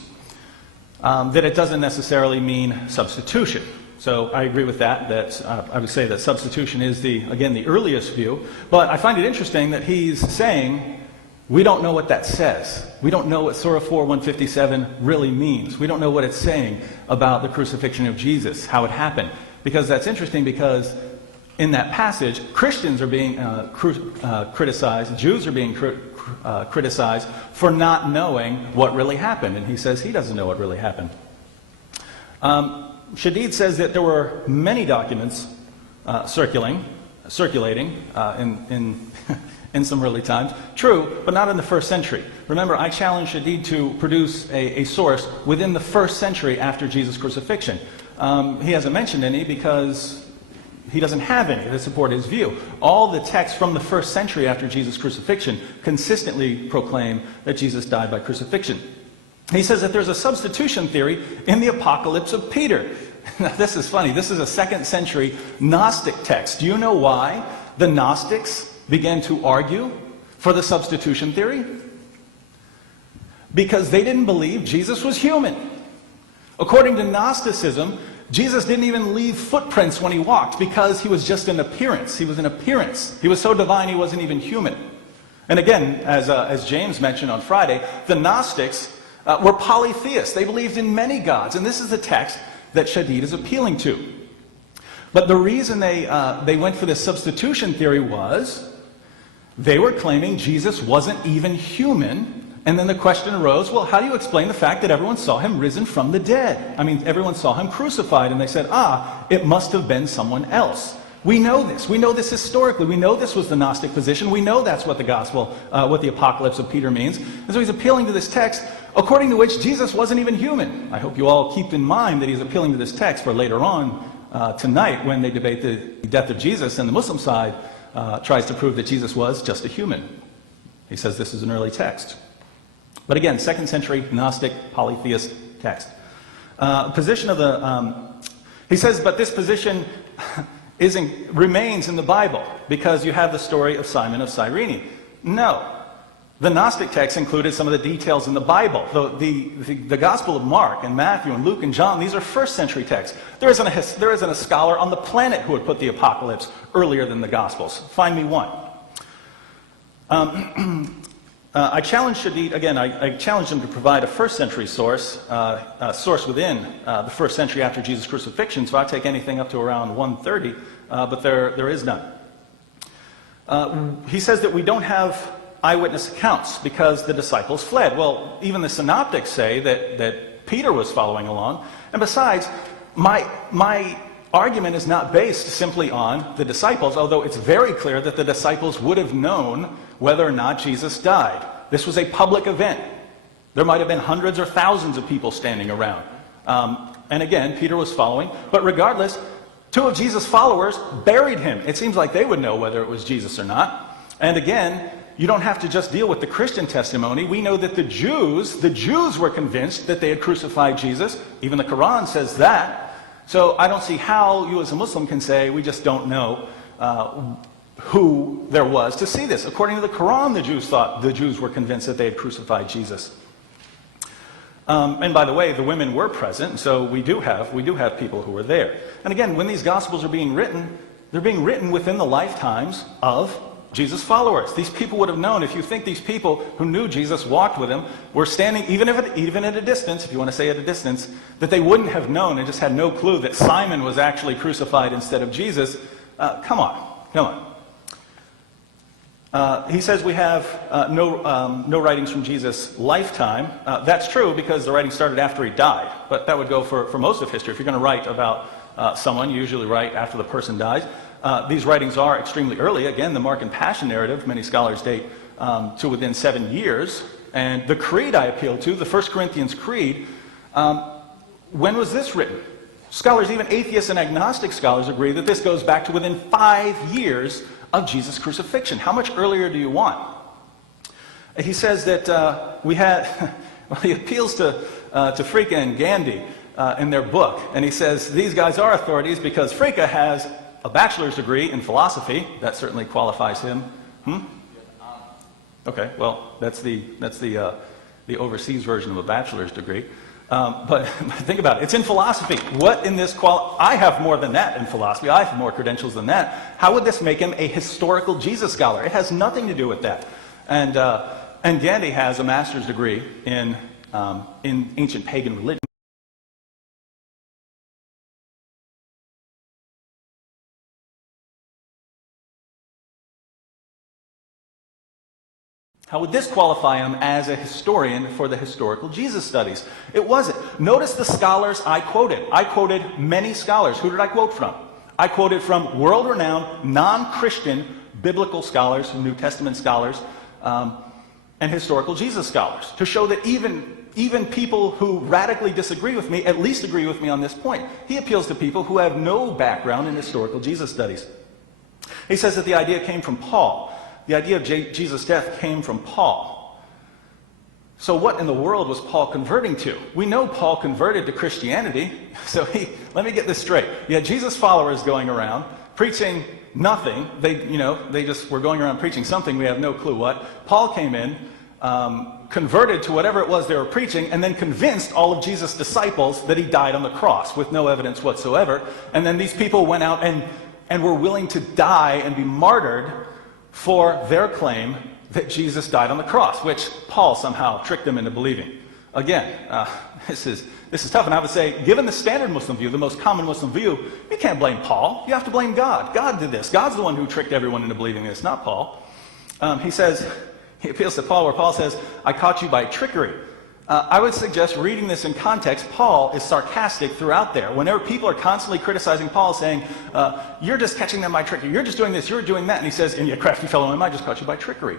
that it doesn't necessarily mean substitution. So I agree with that, I would say that substitution is the earliest view, but I find it interesting that he's saying we don't know what that says. We don't know what Surah 4:157 really means. We don't know what it's saying about the crucifixion of Jesus, how it happened. Because that's interesting, because in that passage, Christians are being criticized, Jews are being criticized for not knowing what really happened. And he says he doesn't know what really happened. Shadid says that there were many documents circulating in some early times. True, but not in the first century. Remember, I challenged Shadid to produce a source within the first century after Jesus' crucifixion. He hasn't mentioned any because he doesn't have any to support his view. All the texts from the first century after Jesus' crucifixion consistently proclaim that Jesus died by crucifixion. He says that there's a substitution theory in the Apocalypse of Peter. Now, this is funny. This is a 2nd century Gnostic text. Do you know why the Gnostics began to argue for the substitution theory? Because they didn't believe Jesus was human. According to Gnosticism, Jesus didn't even leave footprints when he walked because he was just an appearance. He was an appearance. He was so divine he wasn't even human. And again, as James mentioned on Friday, the Gnostics were polytheists. They believed in many gods. And this is the text that Shadid is appealing to. But the reason they went for this substitution theory was they were claiming Jesus wasn't even human. And then the question arose, well, how do you explain the fact that everyone saw him risen from the dead? I mean, everyone saw him crucified, and they said, it must have been someone else. We know this. We know this historically. We know this was the Gnostic position. We know that's what the gospel, what the Apocalypse of Peter means. And so he's appealing to this text, according to which Jesus wasn't even human. I hope you all keep in mind that he's appealing to this text for later on tonight when they debate the death of Jesus, and the Muslim side tries to prove that Jesus was just a human. He says this is an early text. But again, 2nd century Gnostic polytheist text. Position of the, he says, but this position remains in the Bible because you have the story of Simon of Cyrene. No. The Gnostic text included some of the details in the Bible. The Gospel of Mark and Matthew and Luke and John, these are 1st century texts. There isn't a scholar on the planet who would put the Apocalypse earlier than the Gospels. Find me one. I challenged Shadid, again, I challenged him to provide a 1st century source, source within the 1st century after Jesus' crucifixion, so I take anything up to around 130, but there is none. He says that we don't have eyewitness accounts because the disciples fled. Well, even the synoptics say that Peter was following along, and besides, my argument is not based simply on the disciples, although it's very clear that the disciples would have known whether or not Jesus died. This was a public event. There might have been hundreds or thousands of people standing around. And again, Peter was following. But regardless, 2 of Jesus' followers buried him. It seems like they would know whether it was Jesus or not. And again, you don't have to just deal with the Christian testimony. We know that the Jews were convinced that they had crucified Jesus. Even the Quran says that. So I don't see how you as a Muslim can say we just don't know who there was to see this. According to the Quran, the Jews were convinced that they had crucified Jesus. And by the way, the women were present, so we do have people who were there. And again, when these Gospels are being written, they're being written within the lifetimes of Jesus' followers. These people would have known. If you think these people who knew Jesus walked with him were standing, even at a distance, if you want to say at a distance, that they wouldn't have known and just had no clue that Simon was actually crucified instead of Jesus. Come on. He says we have no writings from Jesus' lifetime. That's true because the writing started after he died. But that would go for most of history. If you're going to write about someone, you usually write after the person dies. These writings are extremely early. Again, the Mark and Passion narrative, many scholars date to within 7 years. And the creed I appeal to, the 1 Corinthians Creed, when was this written? Scholars, even atheists and agnostic scholars, agree that this goes back to within 5 years of Jesus' crucifixion. How much earlier do you want? He says that we had, well, he appeals to Fricka and Gandhi in their book, and he says these guys are authorities because Fricka has a bachelor's degree in philosophy. That certainly qualifies him. Okay, well, that's the overseas version of a bachelor's degree. But think about it. It's in philosophy. What in this I have more than that in philosophy. I have more credentials than that. How would this make him a historical Jesus scholar? It has nothing to do with that. And Gandhi has a master's degree in ancient pagan religion. How would this qualify him as a historian for the historical Jesus studies? It wasn't. Notice the scholars I quoted. I quoted many scholars. Who did I quote from? I quoted from world-renowned, non-Christian biblical scholars, New Testament scholars, and historical Jesus scholars, to show that even people who radically disagree with me at least agree with me on this point. He appeals to people who have no background in historical Jesus studies. He says that the idea came from Paul. The idea of Jesus' death came from Paul. So what in the world was Paul converting to? We know Paul converted to Christianity. So let me get this straight. You had Jesus followers going around preaching nothing. They just were going around preaching something. We have no clue what. Paul came in, converted to whatever it was they were preaching, and then convinced all of Jesus' disciples that he died on the cross with no evidence whatsoever. And then these people went out and were willing to die and be martyred for their claim that Jesus died on the cross, which Paul somehow tricked them into believing. Again, this is tough, and I would say, given the standard Muslim view, the most common Muslim view, you can't blame Paul. You have to blame God. God did this. God's the one who tricked everyone into believing this, not Paul. He appeals to Paul, where Paul says, I caught you by trickery. I would suggest reading this in context. Paul is sarcastic throughout there. Whenever people are constantly criticizing Paul, saying, you're just catching them by trickery, you're just doing this, you're doing that, and he says, and you crafty fellow, I just caught you by trickery.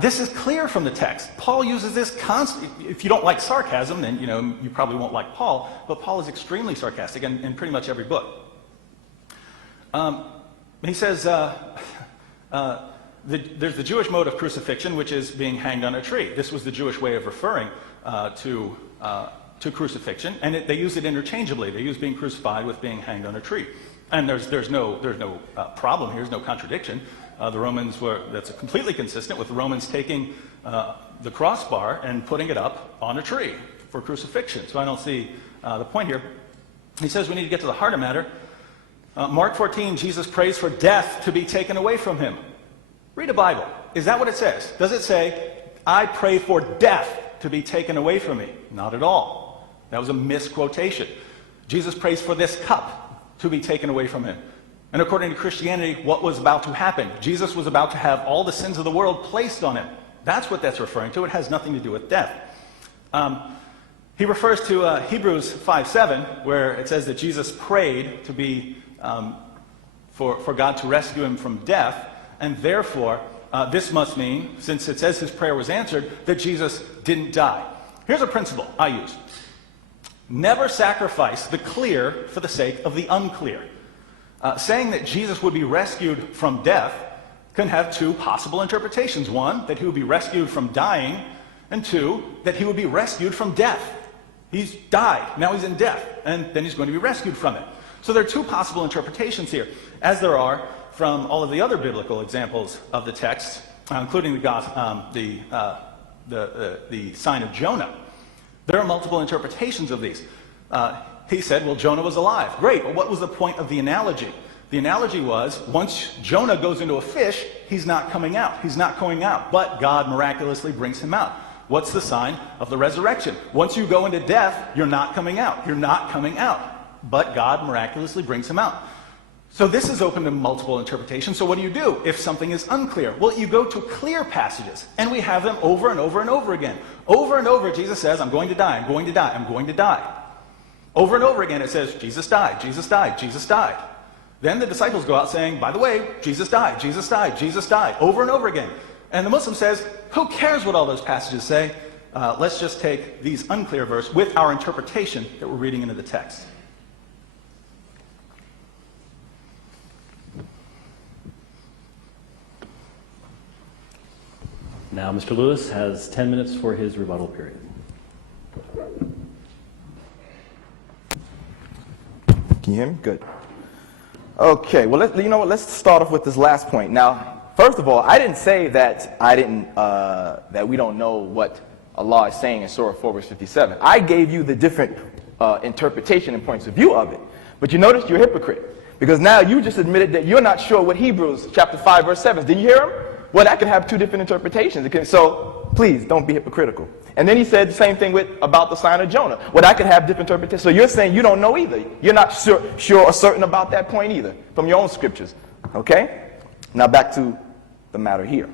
This is clear from the text. Paul uses this constantly. If you don't like sarcasm, then you probably won't like Paul, but Paul is extremely sarcastic in pretty much every book. He says, there's the Jewish mode of crucifixion, which is being hanged on a tree. This was the Jewish way of referring to crucifixion, and they use it interchangeably. They use being crucified with being hanged on a tree, and there's no problem here. There's no contradiction. The Romans that's completely consistent with the Romans taking the crossbar and putting it up on a tree for crucifixion. So I don't see the point here. He says we need to get to the heart of matter. Mark 14, Jesus prays for death to be taken away from him. Read a Bible. Is that what it says? Does it say, I pray for death to be taken away from me? Not at all. That was a misquotation. Jesus prays for this cup to be taken away from him. And according to Christianity, what was about to happen? Jesus was about to have all the sins of the world placed on him. That's what that's referring to. It has nothing to do with death. He refers to Hebrews 5:7, where it says that Jesus prayed to be for God to rescue him from death. And therefore, this must mean, since it says his prayer was answered, that Jesus didn't die. Here's a principle I use. Never sacrifice the clear for the sake of the unclear. Saying that Jesus would be rescued from death can have two possible interpretations. One, that he would be rescued from dying, and two, that he would be rescued from death. He's died, now he's in death, and then he's going to be rescued from it. So there are two possible interpretations here, as there are from all of the other biblical examples of the text, including the sign of Jonah. There are multiple interpretations of these. He said, well, Jonah was alive. Great, but what was the point of the analogy? The analogy was, once Jonah goes into a fish, he's not coming out. He's not going out, but God miraculously brings him out. What's the sign of the resurrection? Once you go into death, you're not coming out. You're not coming out, but God miraculously brings him out. So this is open to multiple interpretations. So what do? If something is unclear? Well, you go to clear passages, and we have them over and over and over again. Over and over, Jesus says, I'm going to die, I'm going to die, I'm going to die. Over and over again, it says, Jesus died, Jesus died, Jesus died. Then the disciples go out saying, by the way, Jesus died, Jesus died, Jesus died, over and over again. And the Muslim says, who cares what all those passages say? Let's just take these unclear verses with our interpretation that we're reading into the text. Now, Mr. Lewis has 10 minutes for his rebuttal period. Can you hear me? Good. Okay, well, let's start off with this last point. Now, first of all, I didn't say that that we don't know what Allah is saying in Surah 4, verse 57. I gave you the different interpretation and points of view of it. But you notice you're a hypocrite, because now you just admitted that you're not sure what Hebrews chapter 5, verse 7 is. Did you hear him? Well, that could have two different interpretations. So please don't be hypocritical. And then he said the same thing about the sign of Jonah. Well, that could have different interpretations. So you're saying you don't know either. You're not sure or certain about that point either from your own scriptures. Okay? Now back to the matter here.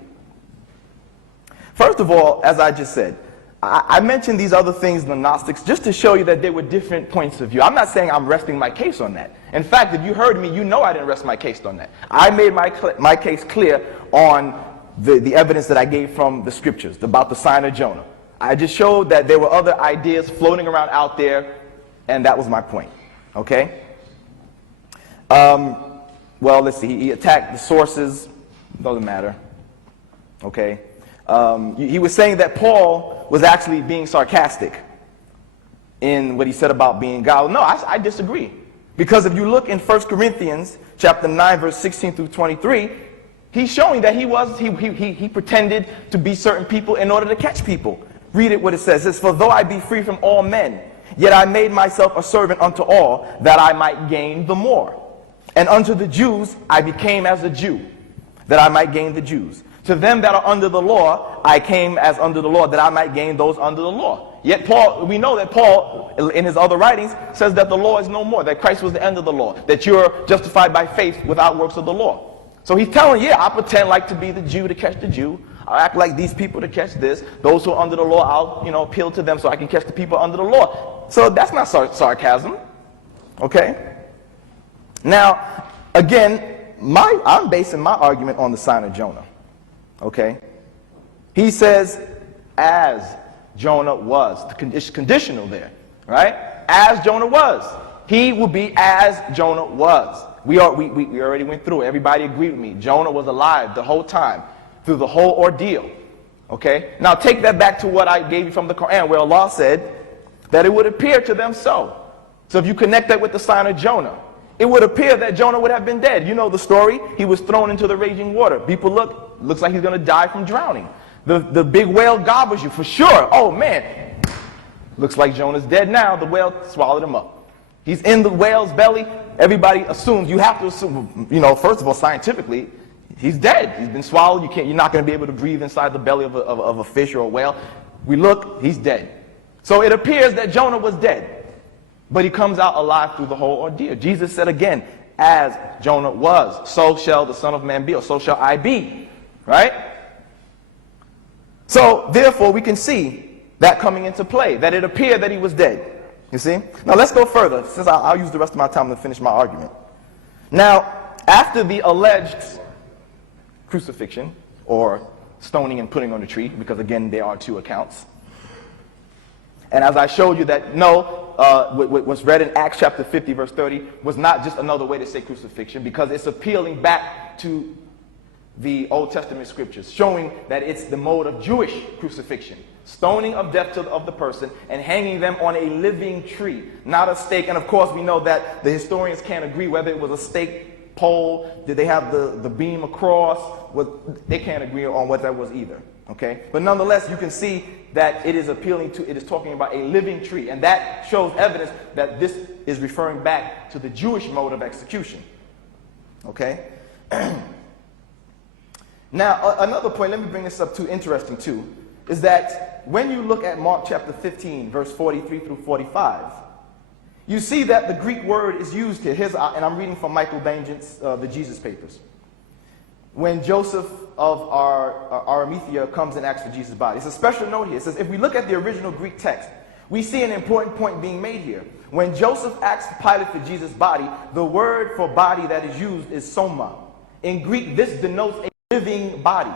First of all, as I just said, I mentioned these other things in the Gnostics just to show you that there were different points of view. I'm not saying I'm resting my case on that. In fact, if you heard me, you know I didn't rest my case on that. I made my case clear on the evidence that I gave from the scriptures about the sign of Jonah. I just showed that there were other ideas floating around out there, and that was my point. Okay? Well, let's see. He attacked the sources. Doesn't matter. Okay? He was saying that Paul was actually being sarcastic in what he said about being God. No, I disagree. Because if you look in 1 Corinthians chapter 9, verse 16 through 23, he's showing that he pretended to be certain people in order to catch people. Read it what it says. It says, "For though I be free from all men, yet I made myself a servant unto all, that I might gain the more. And unto the Jews I became as a Jew, that I might gain the Jews. To them that are under the law, I came as under the law, that I might gain those under the law." Yet Paul, we know that Paul, in his other writings, says that the law is no more, that Christ was the end of the law, that you're justified by faith without works of the law. So he's telling, yeah, I pretend like to be the Jew to catch the Jew. I'll act like these people to catch this. Those who are under the law, I'll appeal to them so I can catch the people under the law. So that's not sarcasm. Okay? Now, again, I'm basing my argument on the sign of Jonah. Okay? He says, as Jonah was. It's conditional there. Right? As Jonah was. He will be as Jonah was. We already went through it. Everybody agreed with me. Jonah was alive the whole time, through the whole ordeal. Okay? Now take that back to what I gave you from the Quran, where Allah said that it would appear to them so. So if you connect that with the sign of Jonah, it would appear that Jonah would have been dead. You know the story. He was thrown into the raging water. People looks like he's going to die from drowning. The big whale gobbles you for sure. Oh man, looks like Jonah's dead now. The whale swallowed him up. He's in the whale's belly. Everybody assumes, you have to assume, first of all, scientifically, he's dead. He's been swallowed. You're not going to be able to breathe inside the belly of a fish or a whale. We look, he's dead. So it appears that Jonah was dead. But he comes out alive through the whole ordeal. Jesus said again, as Jonah was, so shall the Son of Man be, or so shall I be. Right? So, therefore, we can see that coming into play, that it appeared that he was dead. You see? Now, let's go further, since I'll use the rest of my time to finish my argument. Now, after the alleged crucifixion, or stoning and putting on the tree, because again, there are two accounts. And as I showed you that, what was read in Acts chapter 50, verse 30, was not just another way to say crucifixion, because it's appealing back to the Old Testament scriptures, showing that it's the mode of Jewish crucifixion. Stoning of death of the person and hanging them on a living tree, not a stake. And of course, we know that the historians can't agree whether it was a stake pole, did they have the beam across? They can't agree on what that was either. Okay? But nonetheless, you can see that it is talking about a living tree. And that shows evidence that this is referring back to the Jewish mode of execution. Okay? Now, another point, let me bring this up too, interesting too, is that when you look at Mark chapter 15, verse 43 through 45, you see that the Greek word is used here. And I'm reading from Michael Bangen's The Jesus Papers. When Joseph of Arimathea comes and asks for Jesus' body. It's a special note here. It says, if we look at the original Greek text, we see an important point being made here. When Joseph asks Pilate for Jesus' body, the word for body that is used is soma. In Greek, this denotes a living body.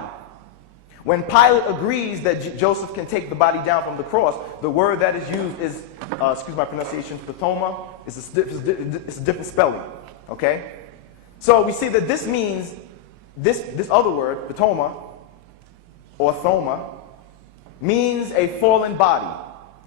When Pilate agrees that Joseph can take the body down from the cross, the word that is used is, excuse my pronunciation, patoma. It's a different spelling. Okay? So we see that this means, this other word, patoma, or thoma, means a fallen body,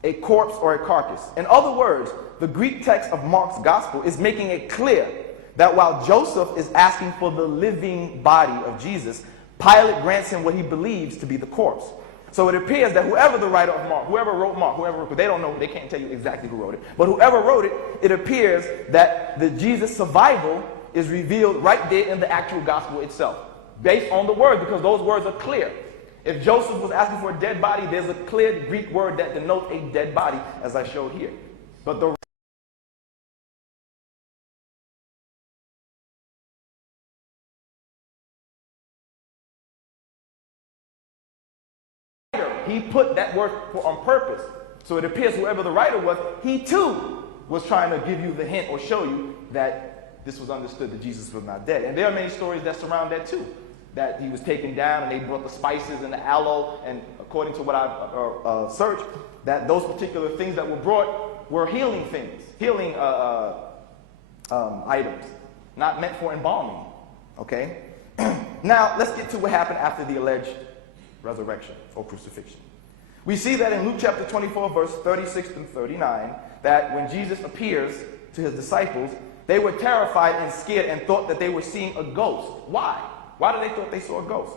a corpse or a carcass. In other words, the Greek text of Mark's gospel is making it clear that while Joseph is asking for the living body of Jesus, Pilate grants him what he believes to be the corpse. So it appears that whoever the writer of Mark, whoever wrote, they don't know, they can't tell you exactly who wrote it, but whoever wrote it, it appears that the Jesus survival is revealed right there in the actual gospel itself, based on the word, because those words are clear. If Joseph was asking for a dead body, there's a clear Greek word that denotes a dead body, as I showed here. But the he put that word on purpose. So it appears whoever the writer was, he too was trying to give you the hint or show you that this was understood that Jesus was not dead. And there are many stories that surround that too. That he was taken down and they brought the spices and the aloe, and according to what I've searched, that those particular things that were brought were healing things, healing items, not meant for embalming. Okay? Now, let's get to what happened after the alleged resurrection or crucifixion. We see that in Luke chapter 24, verse 36 through 39, that when Jesus appears to his disciples, they were terrified and scared and thought that they were seeing a ghost. Why? Why did they thought they saw a ghost?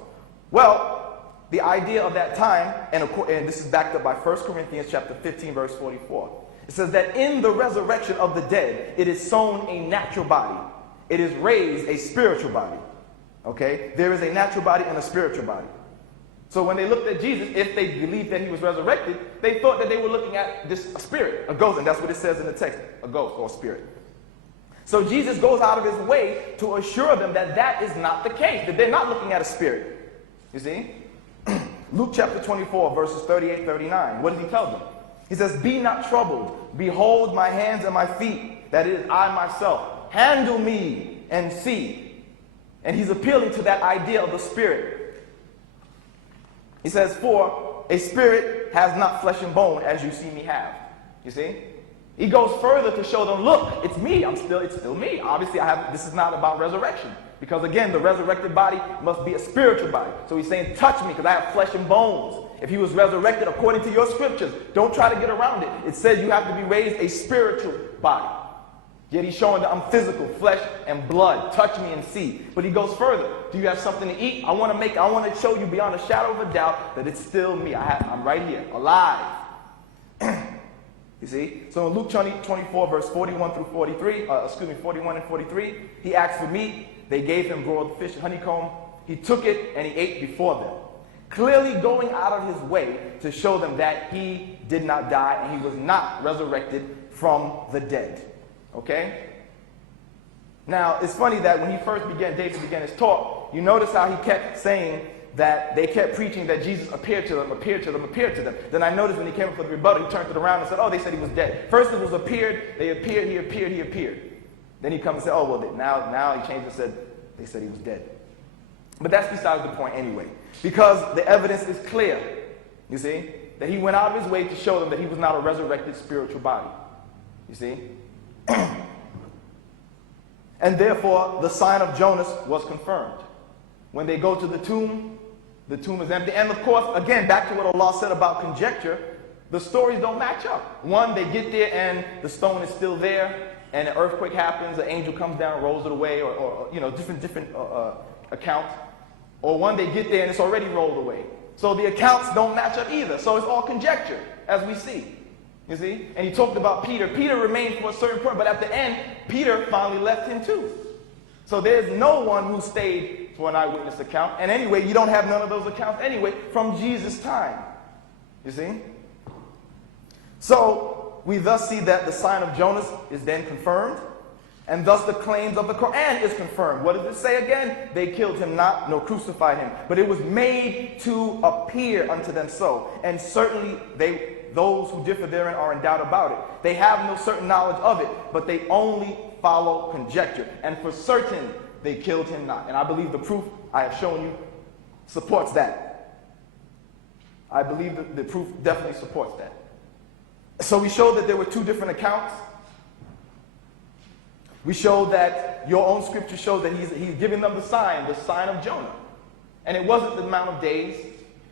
Well, the idea of that time, and this is backed up by 1 Corinthians chapter 15, verse 44. It says that in the resurrection of the dead, it is sown a natural body. It is raised a spiritual body. Okay? There is a natural body and a spiritual body. So when they looked at Jesus, if they believed that he was resurrected, they thought that they were looking at a spirit, a ghost, and that's what it says in the text, a ghost or a spirit. So Jesus goes out of his way to assure them that that is not the case, that they're not looking at a spirit. You see? Luke chapter 24, verses 38, 39. What does he tell them? He says, "Be not troubled. Behold my hands and my feet, that it is I myself. Handle me and see." And he's appealing to that idea of the spirit. He says, "For a spirit has not flesh and bone as you see me have." You see? He goes further to show them, look, it's me. It's still me. Obviously, this is not about resurrection. Because again, the resurrected body must be a spiritual body. So he's saying, touch me because I have flesh and bones. If he was resurrected according to your scriptures, don't try to get around it. It says you have to be raised a spiritual body. Yet he's showing that I'm physical, flesh and blood. Touch me and see. But he goes further. Do you have something to eat? I want to show you beyond a shadow of a doubt that it's still me. I'm right here, alive. You see? So in Luke 24, verse 41 through 41 and 43, he asked for meat. They gave him broiled fish and honeycomb. He took it and he ate before them, clearly going out of his way to show them that he did not die and he was not resurrected from the dead. Okay? Now, it's funny that when David began his talk, you notice how he kept saying that they kept preaching that Jesus appeared to them, appeared to them, appeared to them. Then I noticed when he came up for the rebuttal, he turned it around and said, oh, they said he was dead. First it was appeared, they appeared, he appeared, he appeared. Then he comes and said, oh, well, now he changed and said, they said he was dead. But that's besides the point anyway. Because the evidence is clear, you see, that he went out of his way to show them that he was not a resurrected spiritual body. You see? And therefore, the sign of Jonas was confirmed. When they go to the tomb is empty. And of course, again, back to what Allah said about conjecture, the stories don't match up. One, they get there and the stone is still there, and an earthquake happens, an angel comes down, rolls it away, or different accounts. Or one, they get there and it's already rolled away. So the accounts don't match up either. So it's all conjecture, as we see. You see? And he talked about Peter. Peter remained for a certain point, but at the end, Peter finally left him too. So there's no one who stayed for an eyewitness account. And anyway, you don't have none of those accounts anyway from Jesus' time. You see? So we thus see that the sign of Jonas is then confirmed. And thus the claims of the Quran is confirmed. What does it say again? They killed him not, nor crucified him. But it was made to appear unto them so. And certainly those who differ therein are in doubt about it. They have no certain knowledge of it, but they only follow conjecture. And for certain, they killed him not. And I believe the proof I have shown you supports that. I believe that the proof definitely supports that. So we showed that there were two different accounts. We showed that your own scripture shows that he's giving them the sign of Jonah. And it wasn't the amount of days.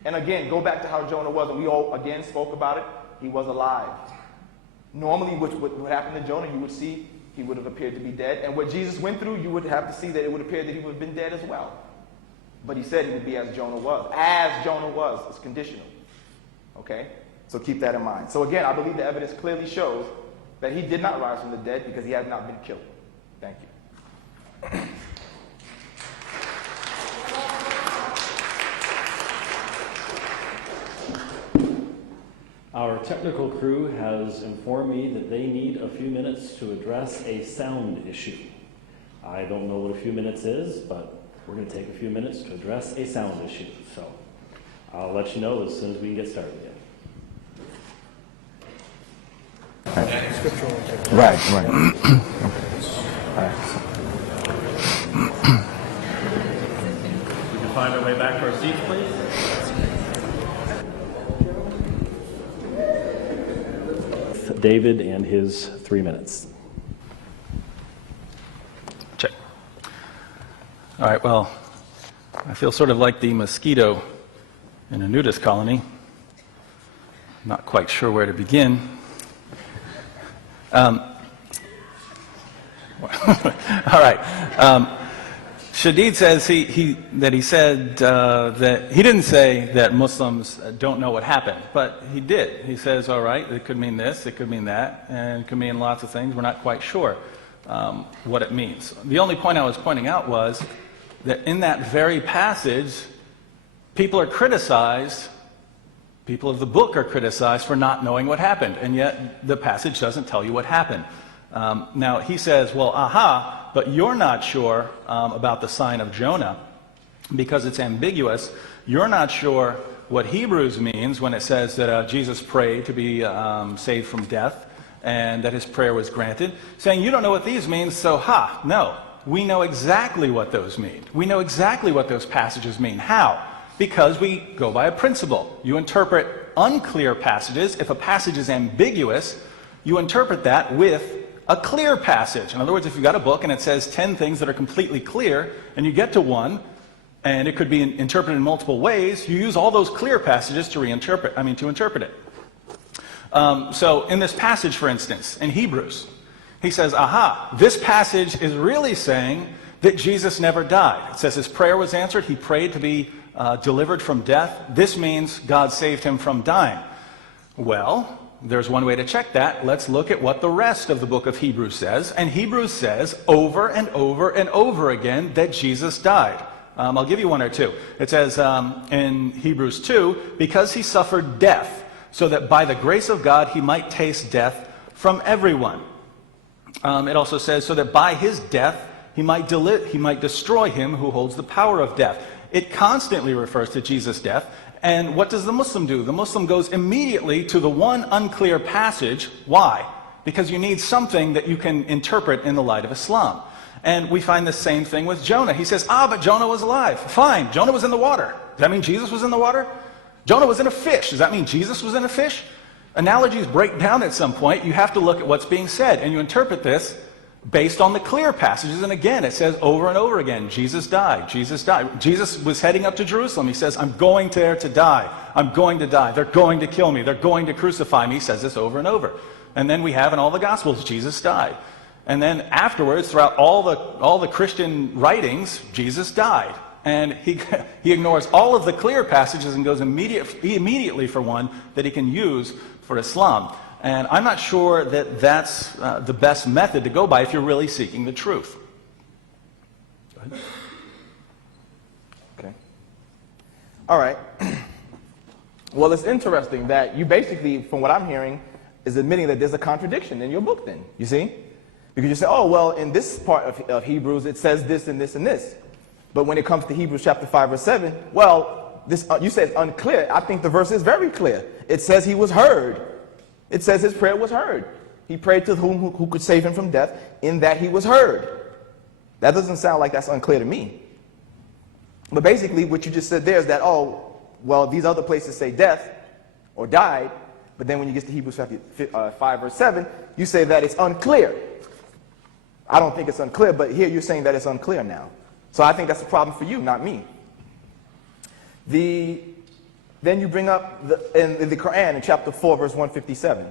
And again, go back to how Jonah was, and we all again spoke about it. He was alive. Normally, what happened to Jonah, you would see he would have appeared to be dead. And what Jesus went through, you would have to see that it would appear that he would have been dead as well. But he said he would be as Jonah was. As Jonah was. It's conditional. Okay? So keep that in mind. So again, I believe the evidence clearly shows that he did not rise from the dead because he has not been killed. Thank you. Our technical crew has informed me that they need a few minutes to address a sound issue. I don't know what a few minutes is, but we're going to take a few minutes to address a sound issue. So I'll let you know as soon as we can get started again. Right. All right. We can find our way back to our seats, please. David and his 3 minutes. Check. All right, well, I feel sort of like the mosquito in a nudist colony. Not quite sure where to begin. All right. Shadid says that he said that he didn't say that Muslims don't know what happened, but he did. He says, all right, it could mean this, it could mean that, and it could mean lots of things. We're not quite sure what it means. The only point I was pointing out was that in that very passage, people are criticized, people of the book are criticized for not knowing what happened, and yet the passage doesn't tell you what happened. Now, he says, well, but you're not sure about the sign of Jonah because it's ambiguous. You're not sure what Hebrews means when it says that Jesus prayed to be saved from death and that his prayer was granted, saying you don't know what these mean, so no. We know exactly what those mean. We know exactly what those passages mean. How? Because we go by a principle. You interpret unclear passages. If a passage is ambiguous, you interpret that with a clear passage. In other words, if you've got a book and it says 10 things that are completely clear, and you get to one, and it could be interpreted in multiple ways, you use all those clear passages to interpret it. So in this passage, for instance, in Hebrews, he says, this passage is really saying that Jesus never died. It says his prayer was answered. He prayed to be delivered from death. This means God saved him from dying. Well, there's one way to check that. Let's look at what the rest of the book of Hebrews says. And Hebrews says over and over and over again that Jesus died. I'll give you one or two. It says in Hebrews 2, because he suffered death, so that by the grace of God he might taste death from everyone. It also says, so that by his death he might destroy him who holds the power of death. It constantly refers to Jesus' death. And what does the Muslim do? The Muslim goes immediately to the one unclear passage. Why? Because you need something that you can interpret in the light of Islam. And we find the same thing with Jonah. He says, but Jonah was alive. Fine, Jonah was in the water. Does that mean Jesus was in the water? Jonah was in a fish. Does that mean Jesus was in a fish? Analogies break down at some point. You have to look at what's being said, and you interpret this based on the clear passages. And again, it says over and over again, Jesus died, Jesus died. Jesus was heading up to Jerusalem. He says, I'm going there to die. I'm going to die. They're going to kill me. They're going to crucify me. He says this over and over. And then we have in all the Gospels, Jesus died. And then afterwards, throughout all the Christian writings, Jesus died. And he ignores all of the clear passages and goes immediately for one that he can use for Islam. And I'm not sure that that's the best method to go by if you're really seeking the truth. Go ahead. Okay. All right. Well, it's interesting that you basically, from what I'm hearing, is admitting that there's a contradiction in your book then, you see? Because you say, in this part of Hebrews, it says this and this and this. But when it comes to Hebrews chapter 5 verse 7, this you said it's unclear. I think the verse is very clear. It says he was heard. It says his prayer was heard. He prayed to who could save him from death, in that he was heard. That doesn't sound like that's unclear to me. But basically what you just said there is that, these other places say death or died, but then when you get to Hebrews 5 verse 7, you say that it's unclear. I don't think it's unclear, but here you're saying that it's unclear now. So I think that's a problem for you, not me. Then you bring up in the Quran in chapter 4 verse 157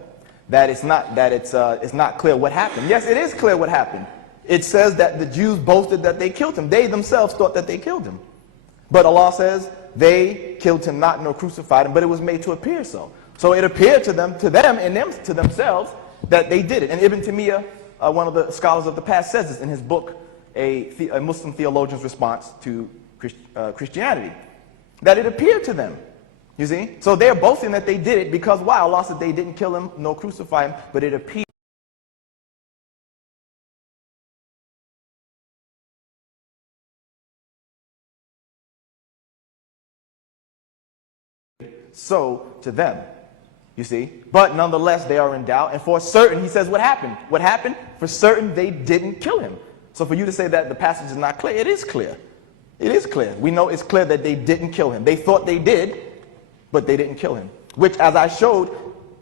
that it's not clear what happened. Yes, it is clear what happened. It says that the Jews boasted that they killed him. They themselves thought that they killed him. But Allah says they killed him not nor crucified him, but it was made to appear so. So it appeared to them and to themselves that they did it. And Ibn Taymiyyah, one of the scholars of the past, says this in his book, A Muslim Theologian's Response to Christianity, that it appeared to them. You see? So they're boasting that they did it because why? Allah said they didn't kill him nor crucify him, but it appeared. so to them. You see? But nonetheless, they are in doubt. And for certain, he says, what happened? What happened? For certain, they didn't kill him. So for you to say that the passage is not clear, it is clear. It is clear. We know it's clear that they didn't kill him. They thought they did, but they didn't kill him. Which, as I showed,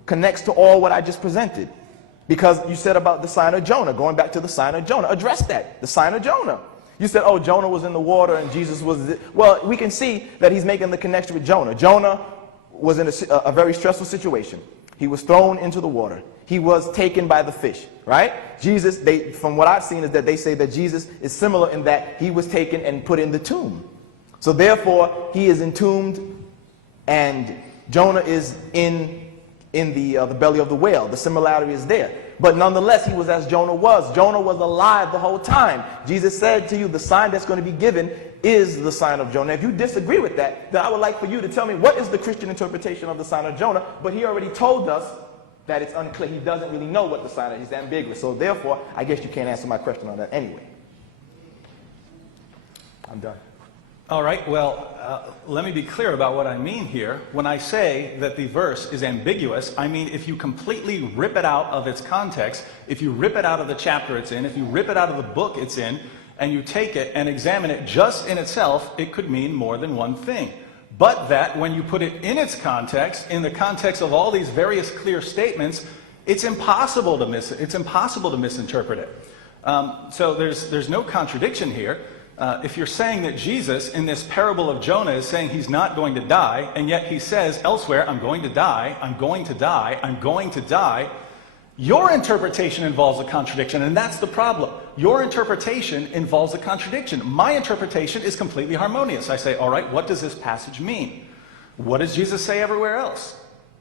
connects to all what I just presented. Because you said about the sign of Jonah, going back to the sign of Jonah. Address that, the sign of Jonah. You said, oh, Jonah was in the water and Jesus was... Well, we can see that he's making the connection with Jonah. Jonah was in a very stressful situation. He was thrown into the water. He was taken by the fish, right? Jesus, from what I've seen, is that they say that Jesus is similar in that he was taken and put in the tomb. So therefore, he is entombed and Jonah is in the belly of the whale. The similarity is there. But nonetheless, he was as Jonah was. Jonah was alive the whole time. Jesus said to you, the sign that's going to be given is the sign of Jonah. If you disagree with that, then I would like for you to tell me what is the Christian interpretation of the sign of Jonah. But he already told us that it's unclear. He doesn't really know what the sign is. He's ambiguous. So therefore, I guess you can't answer my question on that anyway. I'm done. All right, well, let me be clear about what I mean here. When I say that the verse is ambiguous, I mean if you completely rip it out of its context, if you rip it out of the chapter it's in, if you rip it out of the book it's in, and you take it and examine it just in itself, it could mean more than one thing. But that when you put it in its context, in the context of all these various clear statements, it's impossible to misinterpret it. So there's no contradiction here. If you're saying that Jesus, in this parable of Jonah, is saying he's not going to die, and yet he says elsewhere, I'm going to die, I'm going to die, I'm going to die, your interpretation involves a contradiction, and that's the problem. Your interpretation involves a contradiction. My interpretation is completely harmonious. I say, all right, what does this passage mean? What does Jesus say everywhere else?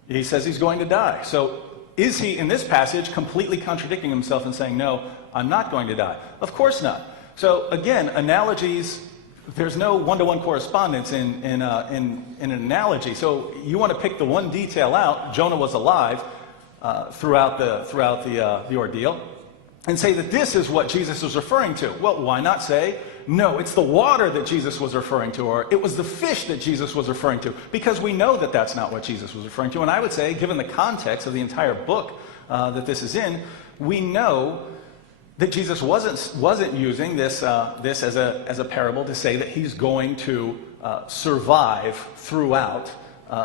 He says he's going to die. So is he, in this passage, completely contradicting himself and saying, no, I'm not going to die? Of course not. So again, analogies, there's no one-to-one correspondence in an analogy. So you want to pick the one detail out, Jonah was alive throughout the ordeal, and say that this is what Jesus was referring to. Well, why not say, no, it's the water that Jesus was referring to, or it was the fish that Jesus was referring to, because we know that that's not what Jesus was referring to. And I would say, given the context of the entire book that this is in, we know that Jesus wasn't using this as a parable to say that he's going to survive throughout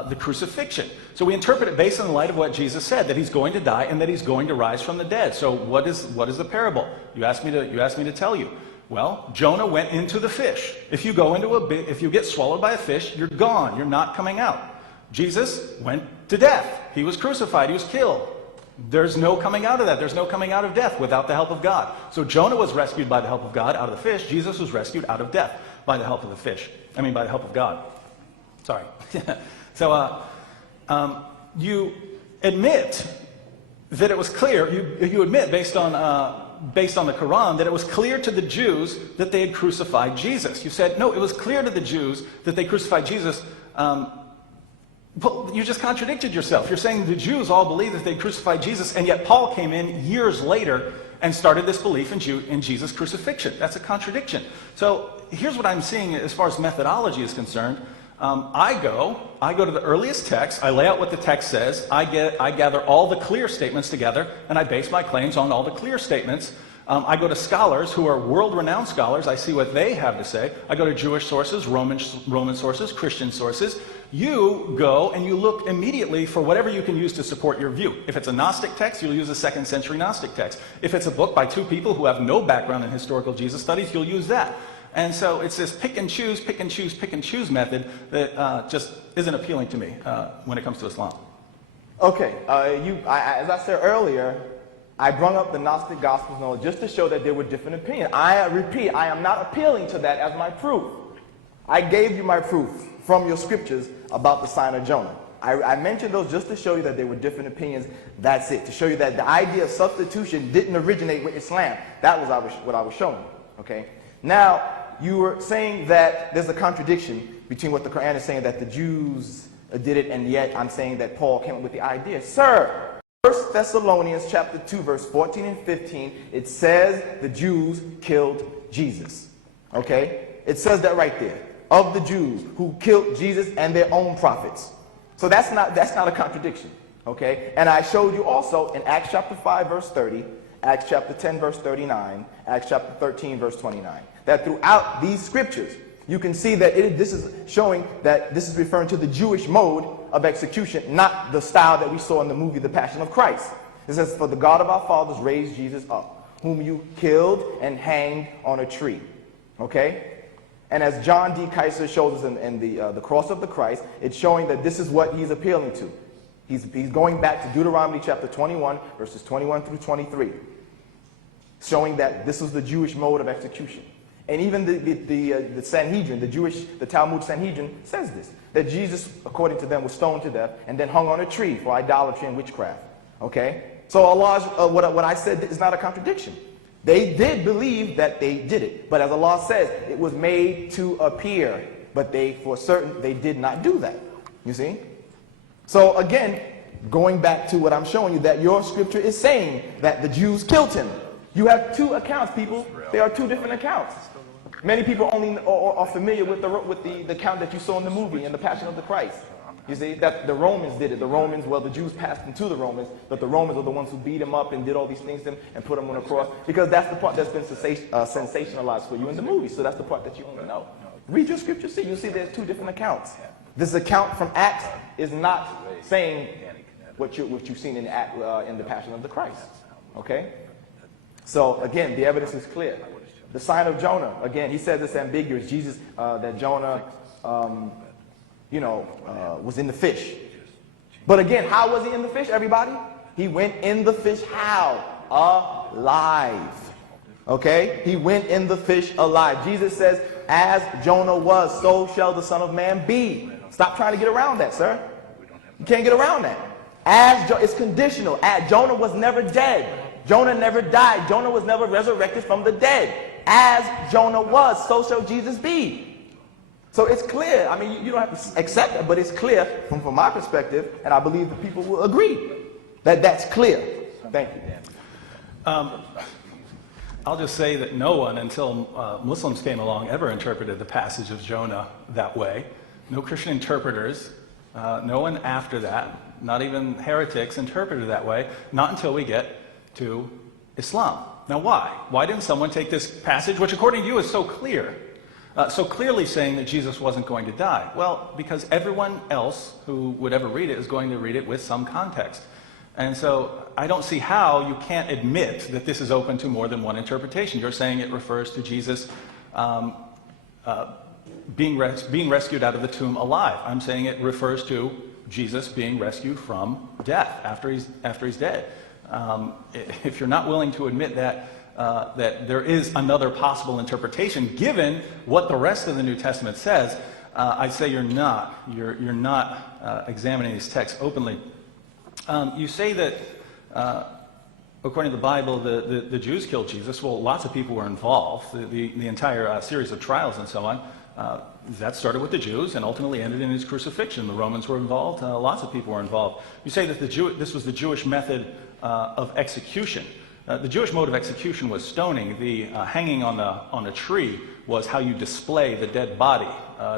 the crucifixion. So we interpret it based on the light of what Jesus said, that he's going to die and that he's going to rise from the dead. So what is the parable? You asked me to tell you. Well, Jonah went into the fish. If you get swallowed by a fish, you're gone. You're not coming out. Jesus went to death. He was crucified. He was killed. There's no coming out of that. There's no coming out of death without the help of God. So Jonah was rescued by the help of God out of the fish. Jesus was rescued out of death by the help of the fish. I mean, by the help of God. Sorry. So you admit that it was clear. You admit based on the Quran that it was clear to the Jews that they had crucified Jesus. You said no. It was clear to the Jews that they crucified Jesus. But you just contradicted yourself. You're saying the Jews all believed that they crucified Jesus, and yet Paul came in years later and started this belief in Jesus' crucifixion. That's a contradiction. So here's what I'm seeing as far as methodology is concerned. I go to the earliest text, I lay out what the text says, I gather all the clear statements together, and I base my claims on all the clear statements. I go to scholars who are world-renowned scholars. I see what they have to say. I go to Jewish sources, Roman sources, Christian sources. You go and you look immediately for whatever you can use to support your view. If it's a Gnostic text, you'll use a 2nd century Gnostic text. If it's a book by two people who have no background in historical Jesus studies, you'll use that. And so it's this pick and choose method that just isn't appealing to me when it comes to Islam. Okay, as I said earlier, I brought up the Gnostic Gospels just to show that there were different opinions. I repeat, I am not appealing to that as my proof. I gave you my proof from your scriptures about the sign of Jonah. I mentioned those just to show you that there were different opinions. That's it. To show you that the idea of substitution didn't originate with Islam. That was what I was showing. Okay. Now, you were saying that there's a contradiction between what the Quran is saying, that the Jews did it, and yet I'm saying that Paul came up with the idea. Sir, 1 Thessalonians chapter 2, verse 14 and 15, it says the Jews killed Jesus. Okay? It says that right there. Of the Jews who killed Jesus and their own prophets. So that's not a contradiction, okay? And I showed you also in Acts chapter 5, verse 30, Acts chapter 10, verse 39, Acts chapter 13, verse 29, that throughout these scriptures, you can see that this is showing that this is referring to the Jewish mode of execution, not the style that we saw in the movie The Passion of Christ. It says, "For the God of our fathers raised Jesus up, whom you killed and hanged on a tree." Okay? And as John D. Kaiser shows us in the Cross of the Christ, it's showing that this is what he's appealing to. He's going back to Deuteronomy chapter 21, verses 21 through 23, showing that this was the Jewish mode of execution. And even the Sanhedrin, the Talmud Sanhedrin says this, that Jesus, according to them, was stoned to death and then hung on a tree for idolatry and witchcraft. Okay? So Allah's, what I said is not a contradiction. They did believe that they did it. But as Allah says, it was made to appear. But for certain, they did not do that. You see? So again, going back to what I'm showing you, that your scripture is saying that the Jews killed him. You have two accounts, people. There are two different accounts. Many people only are familiar with the account that you saw in the movie, in The Passion of the Christ. You see, that the Romans did it. The Jews passed him to the Romans, but the Romans are the ones who beat him up and did all these things to him and put him on a cross, because that's the part that's been sensationalized for you in the movie. So that's the part that you only know. Read your scripture, see. You'll see there's two different accounts. This account from Acts is not saying what you've seen in the Passion of the Christ. Okay? So again, the evidence is clear. The sign of Jonah, again, he says it's ambiguous. Jesus, that Jonah, was in the fish. But again, how was he in the fish, everybody? He went in the fish how? Alive. Okay? He went in the fish alive. Jesus says, as Jonah was, so shall the Son of Man be. Stop trying to get around that, sir. You can't get around that. It's conditional. Jonah was never dead. Jonah never died. Jonah was never resurrected from the dead. As Jonah was, so shall Jesus be. So it's clear. I mean, you don't have to accept it, but it's clear from my perspective, and I believe the people will agree that that's clear. Thank you, Dan. I'll just say that no one, until Muslims came along, ever interpreted the passage of Jonah that way. No Christian interpreters, no one after that, not even heretics, interpreted it that way, not until we get to Islam. Now why? Why didn't someone take this passage, which according to you is so clear, so clearly saying that Jesus wasn't going to die? Well, because everyone else who would ever read it is going to read it with some context. And so I don't see how you can't admit that this is open to more than one interpretation. You're saying it refers to Jesus being rescued out of the tomb alive. I'm saying it refers to Jesus being rescued from death after he's dead. If you're not willing to admit that there is another possible interpretation, given what the rest of the New Testament says, I'd say you're not examining these texts openly. You say that, according to the Bible, the Jews killed Jesus. Well, lots of people were involved. The entire series of trials and so on, that started with the Jews and ultimately ended in his crucifixion. The Romans were involved. Lots of people were involved. You say that this was the Jewish method of execution. The Jewish mode of execution was stoning. The hanging on a tree was how you display the dead body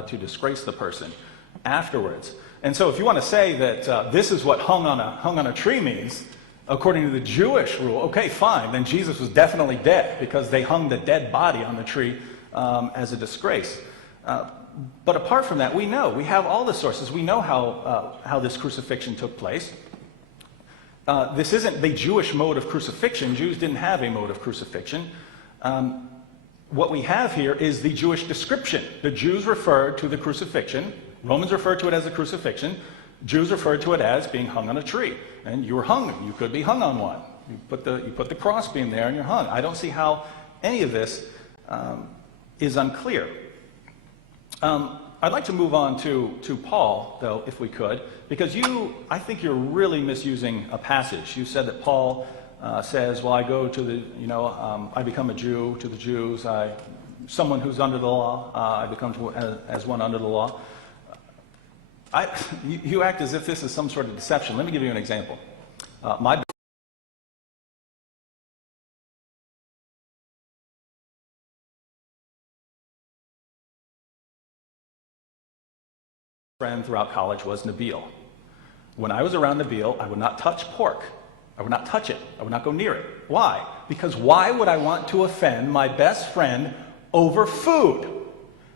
to disgrace the person afterwards. And so if you want to say that this is what hung on a tree means, according to the Jewish rule, okay, fine, then Jesus was definitely dead because they hung the dead body on the tree as a disgrace. But apart from that, we have all the sources. We know how this crucifixion took place. This isn't the Jewish mode of crucifixion. Jews didn't have a mode of crucifixion. What we have here is the Jewish description. The Jews referred to the crucifixion. Romans referred to it as a crucifixion. Jews referred to it as being hung on a tree. And you were hung. You could be hung on one. You put the crossbeam there and you're hung. I don't see how any of this is unclear. I'd like to move on to Paul, though, if we could, because I think you're really misusing a passage. You said that Paul says, well, I go to I become a Jew to the Jews. Someone who's under the law, I become as one under the law. You act as if this is some sort of deception. Let me give you an example. My friend throughout college was Nabil. When I was around Nabil, I would not touch pork. I would not touch it. I would not go near it. Why? Because why would I want to offend my best friend over food?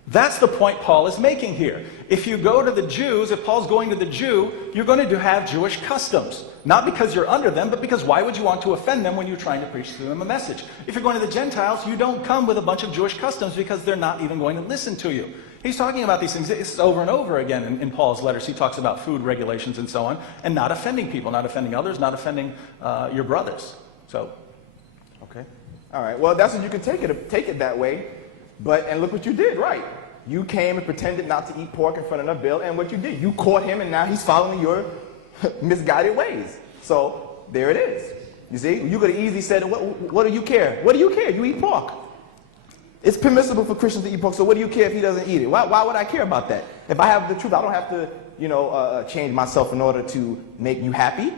That's the point Paul is making here. If you go to the Jews, if Paul's going to the Jew, you're going to have Jewish customs. Not because you're under them, but because why would you want to offend them when you're trying to preach to them a message? If you're going to the Gentiles, you don't come with a bunch of Jewish customs because they're not even going to listen to you. He's talking about these things. It's over and over again in Paul's letters. He talks about food regulations and so on, and not offending people, not offending others, not offending your brothers. So, okay. All right. Well, that's what you can take it that way. And look what you did, right? You came and pretended not to eat pork in front of Nabil, and what you did, you caught him, and now he's following your misguided ways. So there it is. You see, you could have easily said, what do you care? What do you care? You eat pork. It's permissible for Christians to eat pork, so what do you care if he doesn't eat it? Why would I care about that? If I have the truth, I don't have to, change myself in order to make you happy.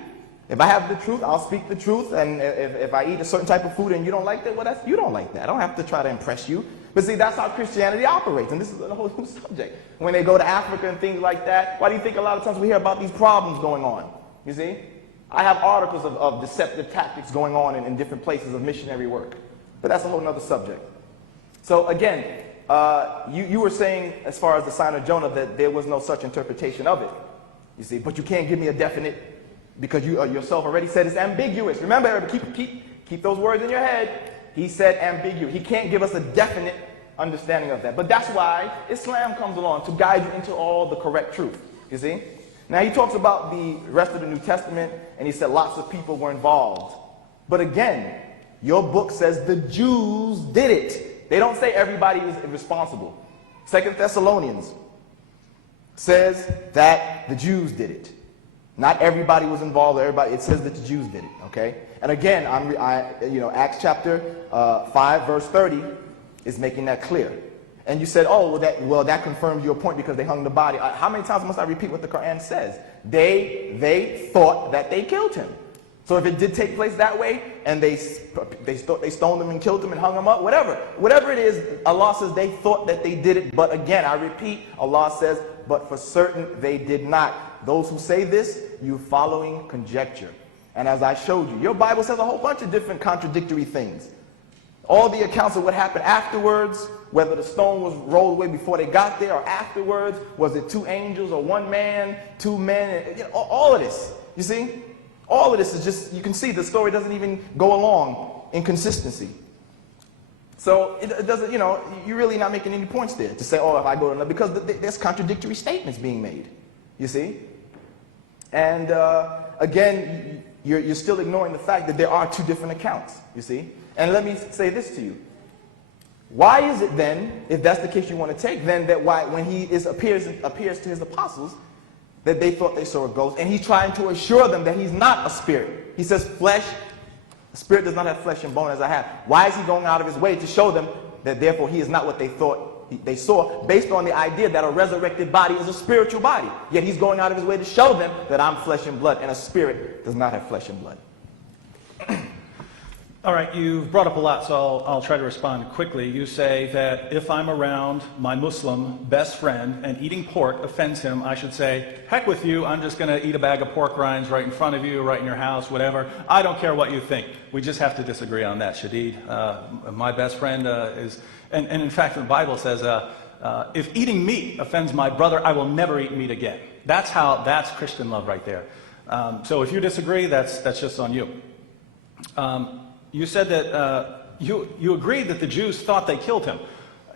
If I have the truth, I'll speak the truth, and if I eat a certain type of food and you don't like that, well, you don't like that. I don't have to try to impress you. But see, that's how Christianity operates, and this is a whole new subject. When they go to Africa and things like that, why do you think a lot of times we hear about these problems going on? You see? I have articles of deceptive tactics going on in different places of missionary work. But that's a whole other subject. So again, you were saying, as far as the sign of Jonah, that there was no such interpretation of it. You see, but you can't give me a definite, because you yourself already said it's ambiguous. Remember, keep those words in your head. He said ambiguous. He can't give us a definite understanding of that. But that's why Islam comes along, to guide you into all the correct truth. You see? Now he talks about the rest of the New Testament, and he said lots of people were involved. But again, your book says the Jews did it. They don't say everybody is responsible. 2 Thessalonians says that the Jews did it. Not everybody was involved. It says that the Jews did it. Okay. And again, Acts chapter 5, verse 30 is making that clear. And you said, that confirms your point because they hung the body. How many times must I repeat what the Quran says? They thought that they killed him. So if it did take place that way, and they stoned him and killed him and hung him up, whatever it is, Allah says they thought that they did it. But again, I repeat, Allah says, but for certain they did not. Those who say this, you following conjecture. And as I showed you, your Bible says a whole bunch of different contradictory things. All the accounts of what happened afterwards, whether the stone was rolled away before they got there or afterwards, was it 2 angels or 1 man, 2 men, all of this, you see? All of this is just, you can see the story doesn't even go along in consistency. So it doesn't, you're really not making any points there to say, if I go to another, because there's contradictory statements being made, you see? And again, you're still ignoring the fact that there are 2 different accounts, you see? And let me say this to you. Why is it then, if that's the case you want to take, then that when he appears to his apostles, that they thought they saw a ghost, and he's trying to assure them that he's not a spirit. He says flesh, the spirit does not have flesh and bone as I have. Why is he going out of his way to show them that therefore he is not what they thought they saw, based on the idea that a resurrected body is a spiritual body? Yet he's going out of his way to show them that I'm flesh and blood, and a spirit does not have flesh and blood. All right, you've brought up a lot, so I'll try to respond quickly. You say that if I'm around my Muslim best friend and eating pork offends him, I should say, heck with you, I'm just going to eat a bag of pork rinds right in front of you, right in your house, whatever. I don't care what you think. We just have to disagree on that, Shadid. My best friend is, and in fact the Bible says, if eating meat offends my brother, I will never eat meat again. That's Christian love right there. So if you disagree, that's just on you. You said that you agreed that the Jews thought they killed him.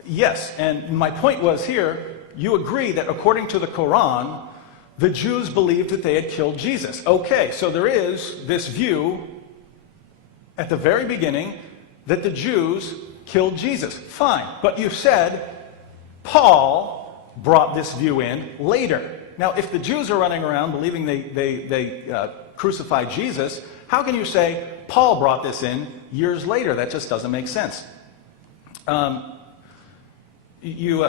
Yes, and my point was here, you agree that according to the Quran, the Jews believed that they had killed Jesus. Okay, so there is this view at the very beginning that the Jews killed Jesus. Fine, but you said Paul brought this view in later. Now, if the Jews are running around believing they crucified Jesus, how can you say Paul brought this in years later? That just doesn't make sense. You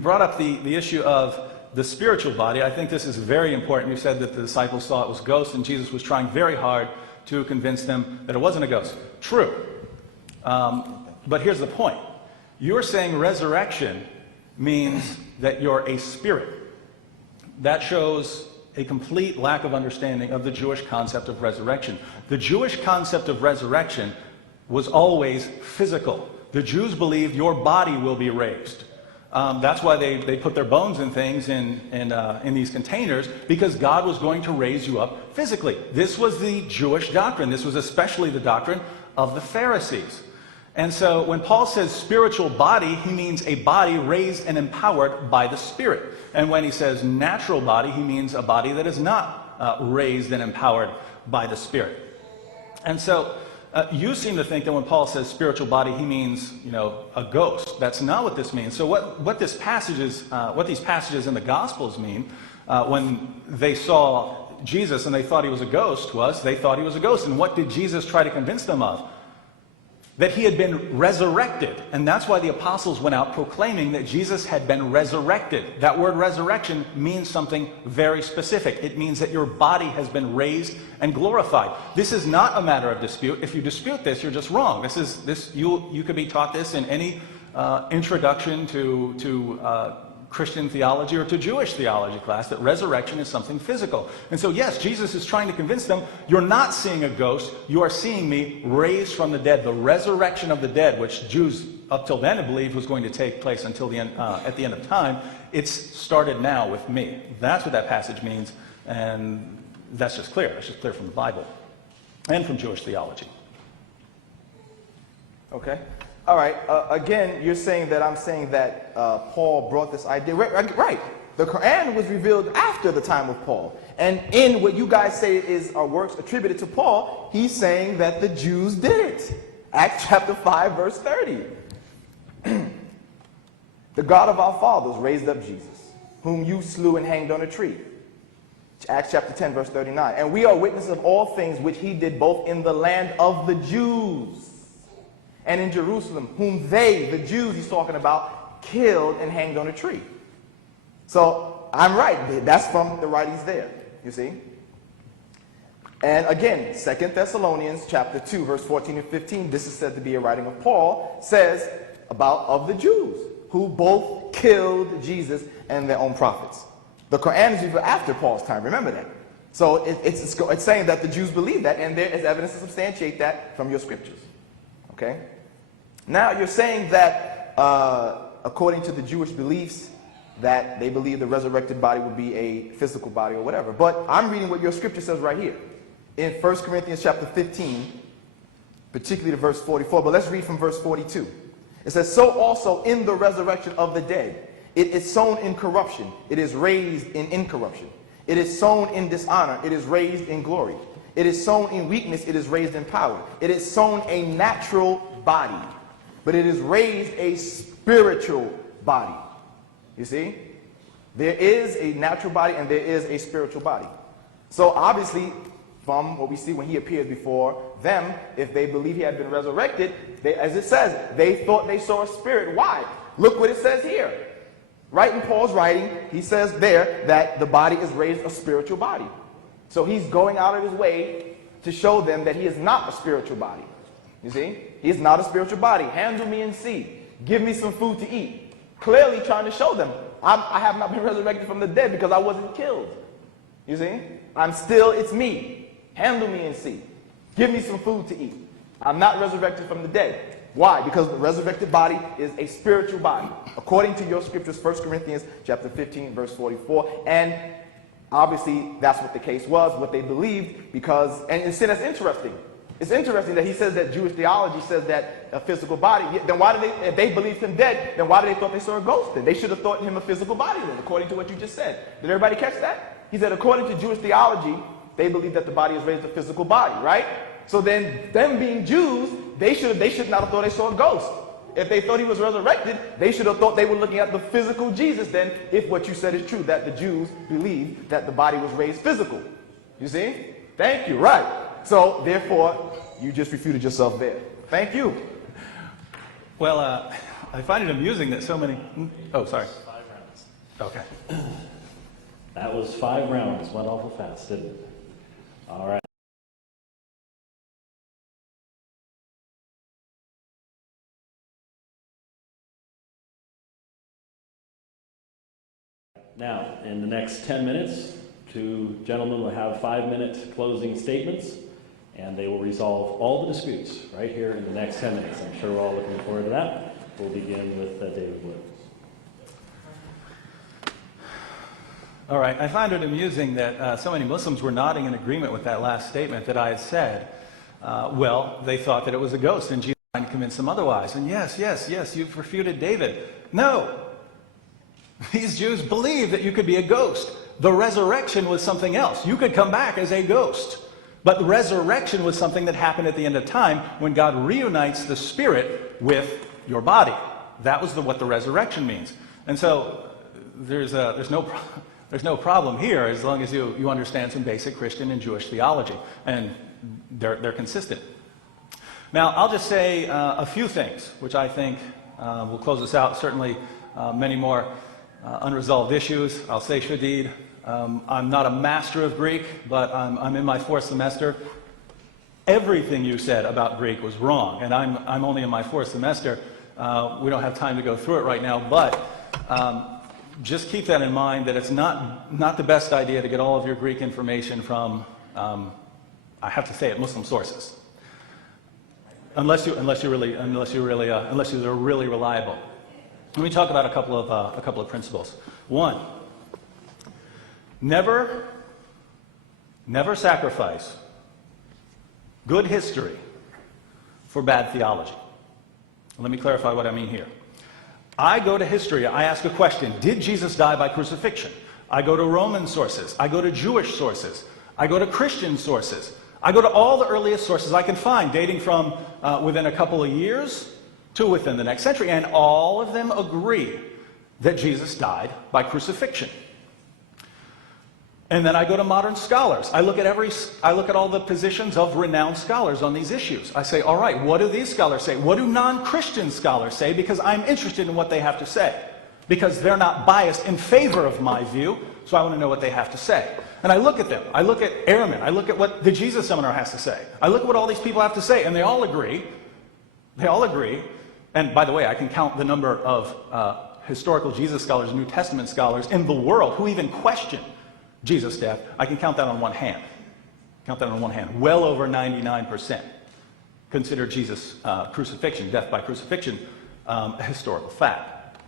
brought up the issue of the spiritual body. I think this is very important. You said that the disciples thought it was ghosts, and Jesus was trying very hard to convince them that it wasn't a ghost. True. But here's the point. You're saying resurrection means that you're a spirit. That shows a complete lack of understanding of the Jewish concept of resurrection. The Jewish concept of resurrection was always physical. The Jews believed your body will be raised. That's why they put their bones and things in these containers, because God was going to raise you up physically. This was the Jewish doctrine. This was especially the doctrine of the Pharisees. And so when Paul says spiritual body, he means a body raised and empowered by the Spirit. And when he says natural body, he means a body that is not raised and empowered by the Spirit. And so you seem to think that when Paul says spiritual body, he means, a ghost. That's not what this means. So what these passages in the Gospels mean, when they saw Jesus and they thought he was a ghost, was they thought he was a ghost. And what did Jesus try to convince them of? That he had been resurrected. And that's why the apostles went out proclaiming that Jesus had been resurrected. That word resurrection means something very specific. It means that your body has been raised and glorified. This is not a matter of dispute. If you dispute this, you're just wrong. You could be taught this in any introduction to Christian theology or to Jewish theology class, that resurrection is something physical. And so yes, Jesus is trying to convince them, you're not seeing a ghost, you are seeing me raised from the dead. The resurrection of the dead, which Jews up till then had believed was going to take place until the end, at the end of time, it's started now with me. That's what that passage means, and that's just clear. That's just clear from the Bible and from Jewish theology. Okay. All right. Again, you're saying that I'm saying that Paul brought this idea. Right. The Quran was revealed after the time of Paul. And in what you guys say are works attributed to Paul, he's saying that the Jews did it. Acts chapter 5, verse 30. The God of our fathers raised up Jesus, whom you slew and hanged on a tree. Acts chapter 10, verse 39. And we are witnesses of all things which he did both in the land of the Jews and in Jerusalem, whom they, the Jews he's talking about, killed and hanged on a tree. So I'm right. That's from the writings there, you see. And again, 2 Thessalonians chapter 2, verse 14 and 15, this is said to be a writing of Paul, says about of the Jews, who both killed Jesus and their own prophets. The Quran is even after Paul's time, remember that. So it's saying that the Jews believe that, and there is evidence to substantiate that from your scriptures. Okay? Now, you're saying that according to the Jewish beliefs, that they believe the resurrected body will be a physical body or whatever. But I'm reading what your scripture says right here. In 1 Corinthians chapter 15, particularly to verse 44. But let's read from verse 42. It says, so also in the resurrection of the dead, it is sown in corruption, it is raised in incorruption. It is sown in dishonor, it is raised in glory. It is sown in weakness, it is raised in power. It is sown a natural body, but it is raised a spiritual body. You see? There is a natural body and there is a spiritual body. So obviously, from what we see when he appears before them, if they believe he had been resurrected, as it says, they thought they saw a spirit. Why? Look what it says here. Right in Paul's writing, he says there that the body is raised a spiritual body. So he's going out of his way to show them that he is not a spiritual body. You see? He is not a spiritual body. Handle me and see. Give me some food to eat. Clearly trying to show them, I have not been resurrected from the dead because I wasn't killed. You see? It's me. Handle me and see. Give me some food to eat. I'm not resurrected from the dead. Why? Because the resurrected body is a spiritual body. According to your scriptures, 1 Corinthians chapter 15, verse 44. And obviously, that's what the case was, what they believed, because, and that's interesting. It's interesting that he says that Jewish theology says that a physical body, then why did if they believed him dead, then why did they thought they saw a ghost then? They should have thought him a physical body then, according to what you just said. Did everybody catch that? He said according to Jewish theology, they believe that the body is raised a physical body, right? So then, them being Jews, they should not have thought they saw a ghost. If they thought he was resurrected, they should have thought they were looking at the physical Jesus then, if what you said is true, that the Jews believe that the body was raised physical. You see? Thank you, right. So, therefore, you just refuted yourself there. Thank you. Well, I find it amusing that so many... Oh, sorry. 5 rounds. Okay. That was 5 rounds. Went awful fast, didn't it? All right. Now, in the next 10 minutes, Two gentlemen will have 5-minute closing statements, and they will resolve all the disputes right here in the next 10 minutes. I'm sure we're all looking forward to that. We'll begin with David Williams. All right, I find it amusing that so many Muslims were nodding in agreement with that last statement that I had said. Well, they thought that it was a ghost, and Jesus was trying to convince them otherwise. And yes, you've refuted David. No! These Jews believed that you could be a ghost. The resurrection was something else. You could come back as a ghost. But the resurrection was something that happened at the end of time when God reunites the spirit with your body. That was what the resurrection means. And so there's no problem here as long as you understand some basic Christian and Jewish theology. And they're consistent. Now, I'll just say a few things, which I think will close us out. Certainly many more unresolved issues. I'll say, Shadid, I'm not a master of Greek, but I'm in my 4th semester. Everything you said about Greek was wrong, and I'm only in my 4th semester. We don't have time to go through it right now, but just keep that in mind, that it's not the best idea to get all of your Greek information from, I have to say it, Muslim sources, unless you're really reliable. Let me talk about a couple of principles. One, never sacrifice good history for bad theology. Let me clarify what I mean here. I go to history, I ask a question, did Jesus die by crucifixion? I go to Roman sources, I go to Jewish sources, I go to Christian sources, I go to all the earliest sources I can find, dating from within a couple of years to within the next century, and all of them agree that Jesus died by crucifixion. And then I go to modern scholars. I look at all the positions of renowned scholars on these issues. I say, all right, what do these scholars say? What do non-Christian scholars say? Because I'm interested in what they have to say. Because they're not biased in favor of my view, so I want to know what they have to say. And I look at them. I look at Ehrman. I look at what the Jesus Seminar has to say. I look at what all these people have to say, and they all agree. They all agree. And by the way, I can count the number of historical Jesus scholars, New Testament scholars in the world who even question Jesus' death. I can count that on one hand. Well over 99% consider Jesus' crucifixion, death by crucifixion, a historical fact.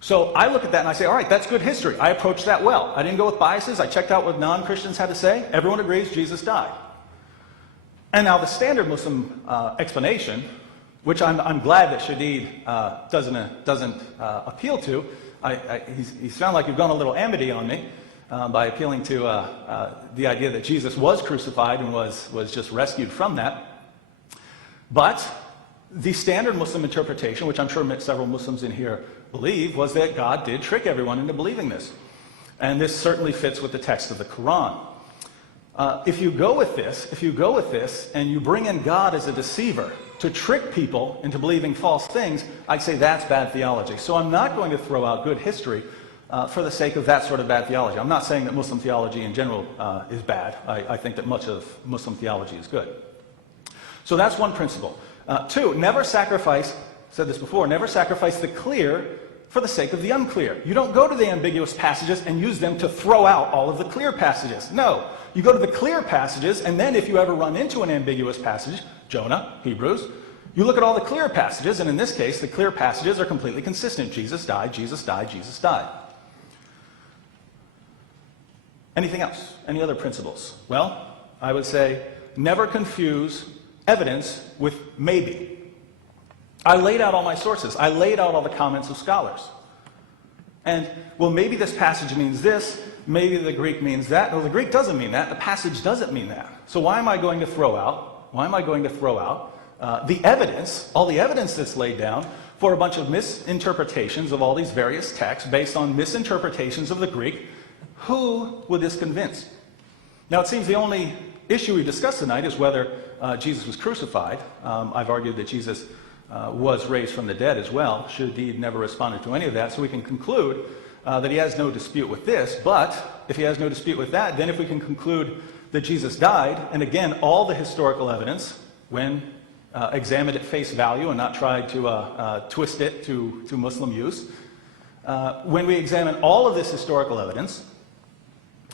So I look at that and I say, all right, that's good history. I approached that well. I didn't go with biases. I checked out what non-Christians had to say. Everyone agrees Jesus died. And now the standard Muslim explanation, which I'm glad that Shadid doesn't appeal to. He sounded like you've gone a little amity on me by appealing to the idea that Jesus was crucified and was just rescued from that. But the standard Muslim interpretation, which I'm sure several Muslims in here believe, was that God did trick everyone into believing this. And this certainly fits with the text of the Quran. If you go with this and you bring in God as a deceiver to trick people into believing false things, I'd say that's bad theology. So I'm not going to throw out good history for the sake of that sort of bad theology. I'm not saying that Muslim theology in general is bad. I think that much of Muslim theology is good. So that's one principle. Two, never sacrifice, said this before, never sacrifice the clear for the sake of the unclear. You don't go to the ambiguous passages and use them to throw out all of the clear passages. No, you go to the clear passages, and then if you ever run into an ambiguous passage, Jonah, Hebrews, you look at all the clear passages, and in this case, the clear passages are completely consistent. Jesus died, Jesus died, Jesus died. Anything else? Any other principles? Well, I would say never confuse evidence with maybe. I laid out all my sources. I laid out all the comments of scholars. And, well, maybe this passage means this. Maybe the Greek means that. No, the Greek doesn't mean that. The passage doesn't mean that. So why am I going to throw out the evidence, all the evidence that's laid down for a bunch of misinterpretations of all these various texts based on misinterpretations of the Greek? Who would this convince? Now, it seems the only issue we discussed tonight is whether Jesus was crucified. I've argued that Jesus was raised from the dead as well. Shadid never responded to any of that, so we can conclude that he has no dispute with this. But if he has no dispute with that, then if we can conclude that Jesus died, and again, all the historical evidence, when examined at face value and not tried to twist it to Muslim use, when we examine all of this historical evidence,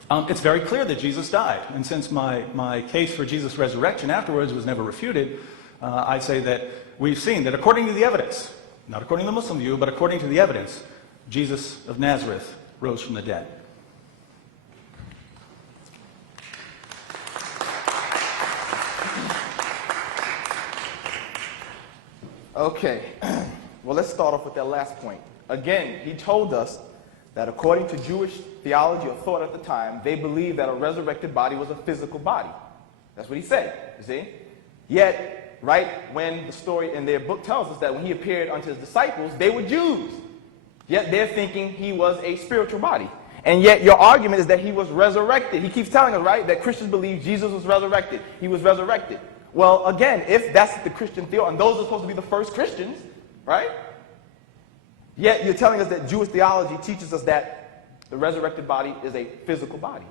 It's very clear that Jesus died. And since my case for Jesus' resurrection afterwards was never refuted, I say that we've seen that according to the evidence, not according to the Muslim view, but according to the evidence, Jesus of Nazareth rose from the dead. Okay, well, let's start off with that last point. Again, he told us that according to Jewish theology or thought at the time, they believed that a resurrected body was a physical body. That's what he said, you see? Yet, right when the story in their book tells us that when he appeared unto his disciples, they were Jews. Yet they're thinking he was a spiritual body. And yet your argument is that he was resurrected. He keeps telling us, right, that Christians believe Jesus was resurrected. He was resurrected. Well, again, if that's the Christian theology, and those are supposed to be the first Christians, right? Yet you're telling us that Jewish theology teaches us that the resurrected body is a physical body.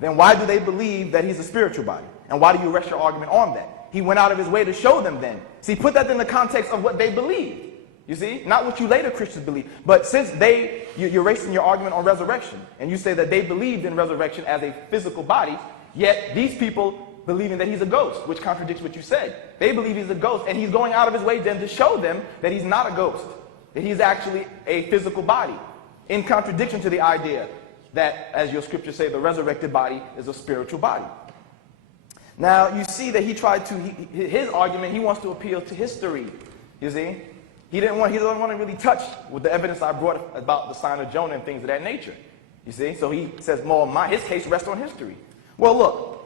Then why do they believe that he's a spiritual body? And why do you rest your argument on that? He went out of his way to show them then. See, put that in the context of what they believed. You see? Not what you later Christians believe. But since you're resting your argument on resurrection, and you say that they believed in resurrection as a physical body, yet these people believing that he's a ghost, which contradicts what you said. They believe he's a ghost, and he's going out of his way then to show them that he's not a ghost, that he's actually a physical body, in contradiction to the idea that, as your scriptures say, the resurrected body is a spiritual body. Now, you see that he tried to, his argument, he wants to appeal to history, you see? He doesn't want to really touch with the evidence I brought about the sign of Jonah and things of that nature, you see? So he says, more, his case rests on history. Well, look.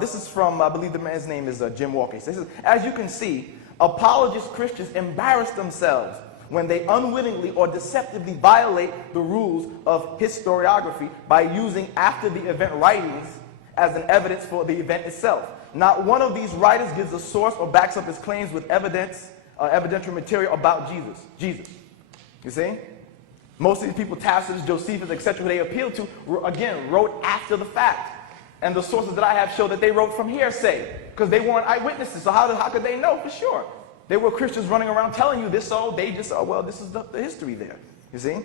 This is from, I believe the man's name is Jim Walker. He says, as you can see, apologist Christians embarrass themselves when they unwittingly or deceptively violate the rules of historiography by using after-the-event writings as an evidence for the event itself. Not one of these writers gives a source or backs up his claims with evidential material about Jesus. You see? Most of these people, Tacitus, Josephus, etc., who they appeal to, again, wrote after the fact. And the sources that I have show that they wrote from hearsay, because they weren't eyewitnesses. So how could they know for sure? They were Christians running around telling you this, so they just, well, this is the history there, you see?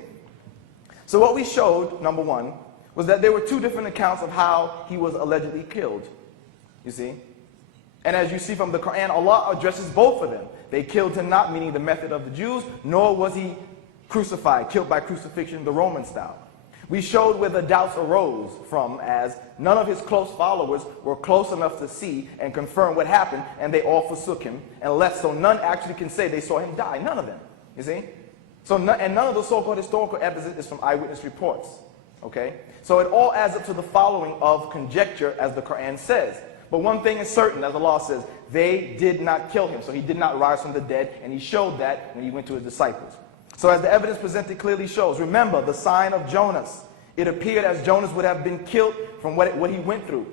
So what we showed, number one, was that there were two different accounts of how he was allegedly killed, you see? And as you see from the Quran, Allah addresses both of them. They killed him not, meaning the method of the Jews, nor was he crucified, killed by crucifixion, the Roman style. We showed where the doubts arose from, as none of his close followers were close enough to see and confirm what happened, and they all forsook him and left, so none actually can say they saw him die. None of them, you see? So, and none of the so-called historical evidence is from eyewitness reports, okay? So it all adds up to the following of conjecture, as the Quran says. But one thing is certain, as the law says, they did not kill him, so he did not rise from the dead, and he showed that when he went to his disciples. So as the evidence presented clearly shows, remember the sign of Jonas. It appeared as Jonas would have been killed from what he went through.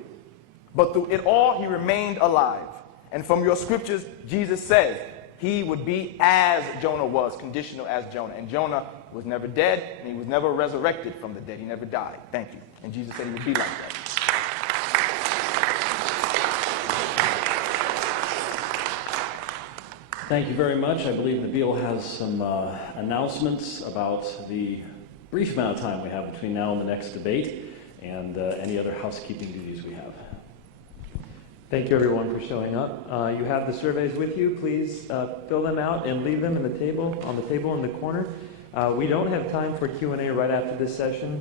But through it all, he remained alive. And from your scriptures, Jesus says he would be as Jonah was, conditional as Jonah. And Jonah was never dead, and he was never resurrected from the dead. He never died. Thank you. And Jesus said he would be like that. Thank you very much. I believe Nabil has some announcements about the brief amount of time we have between now and the next debate, and any other housekeeping duties we have. Thank you, everyone, for showing up. You have the surveys with you. Please fill them out and leave them on the table in the corner. We don't have time for Q&A right after this session.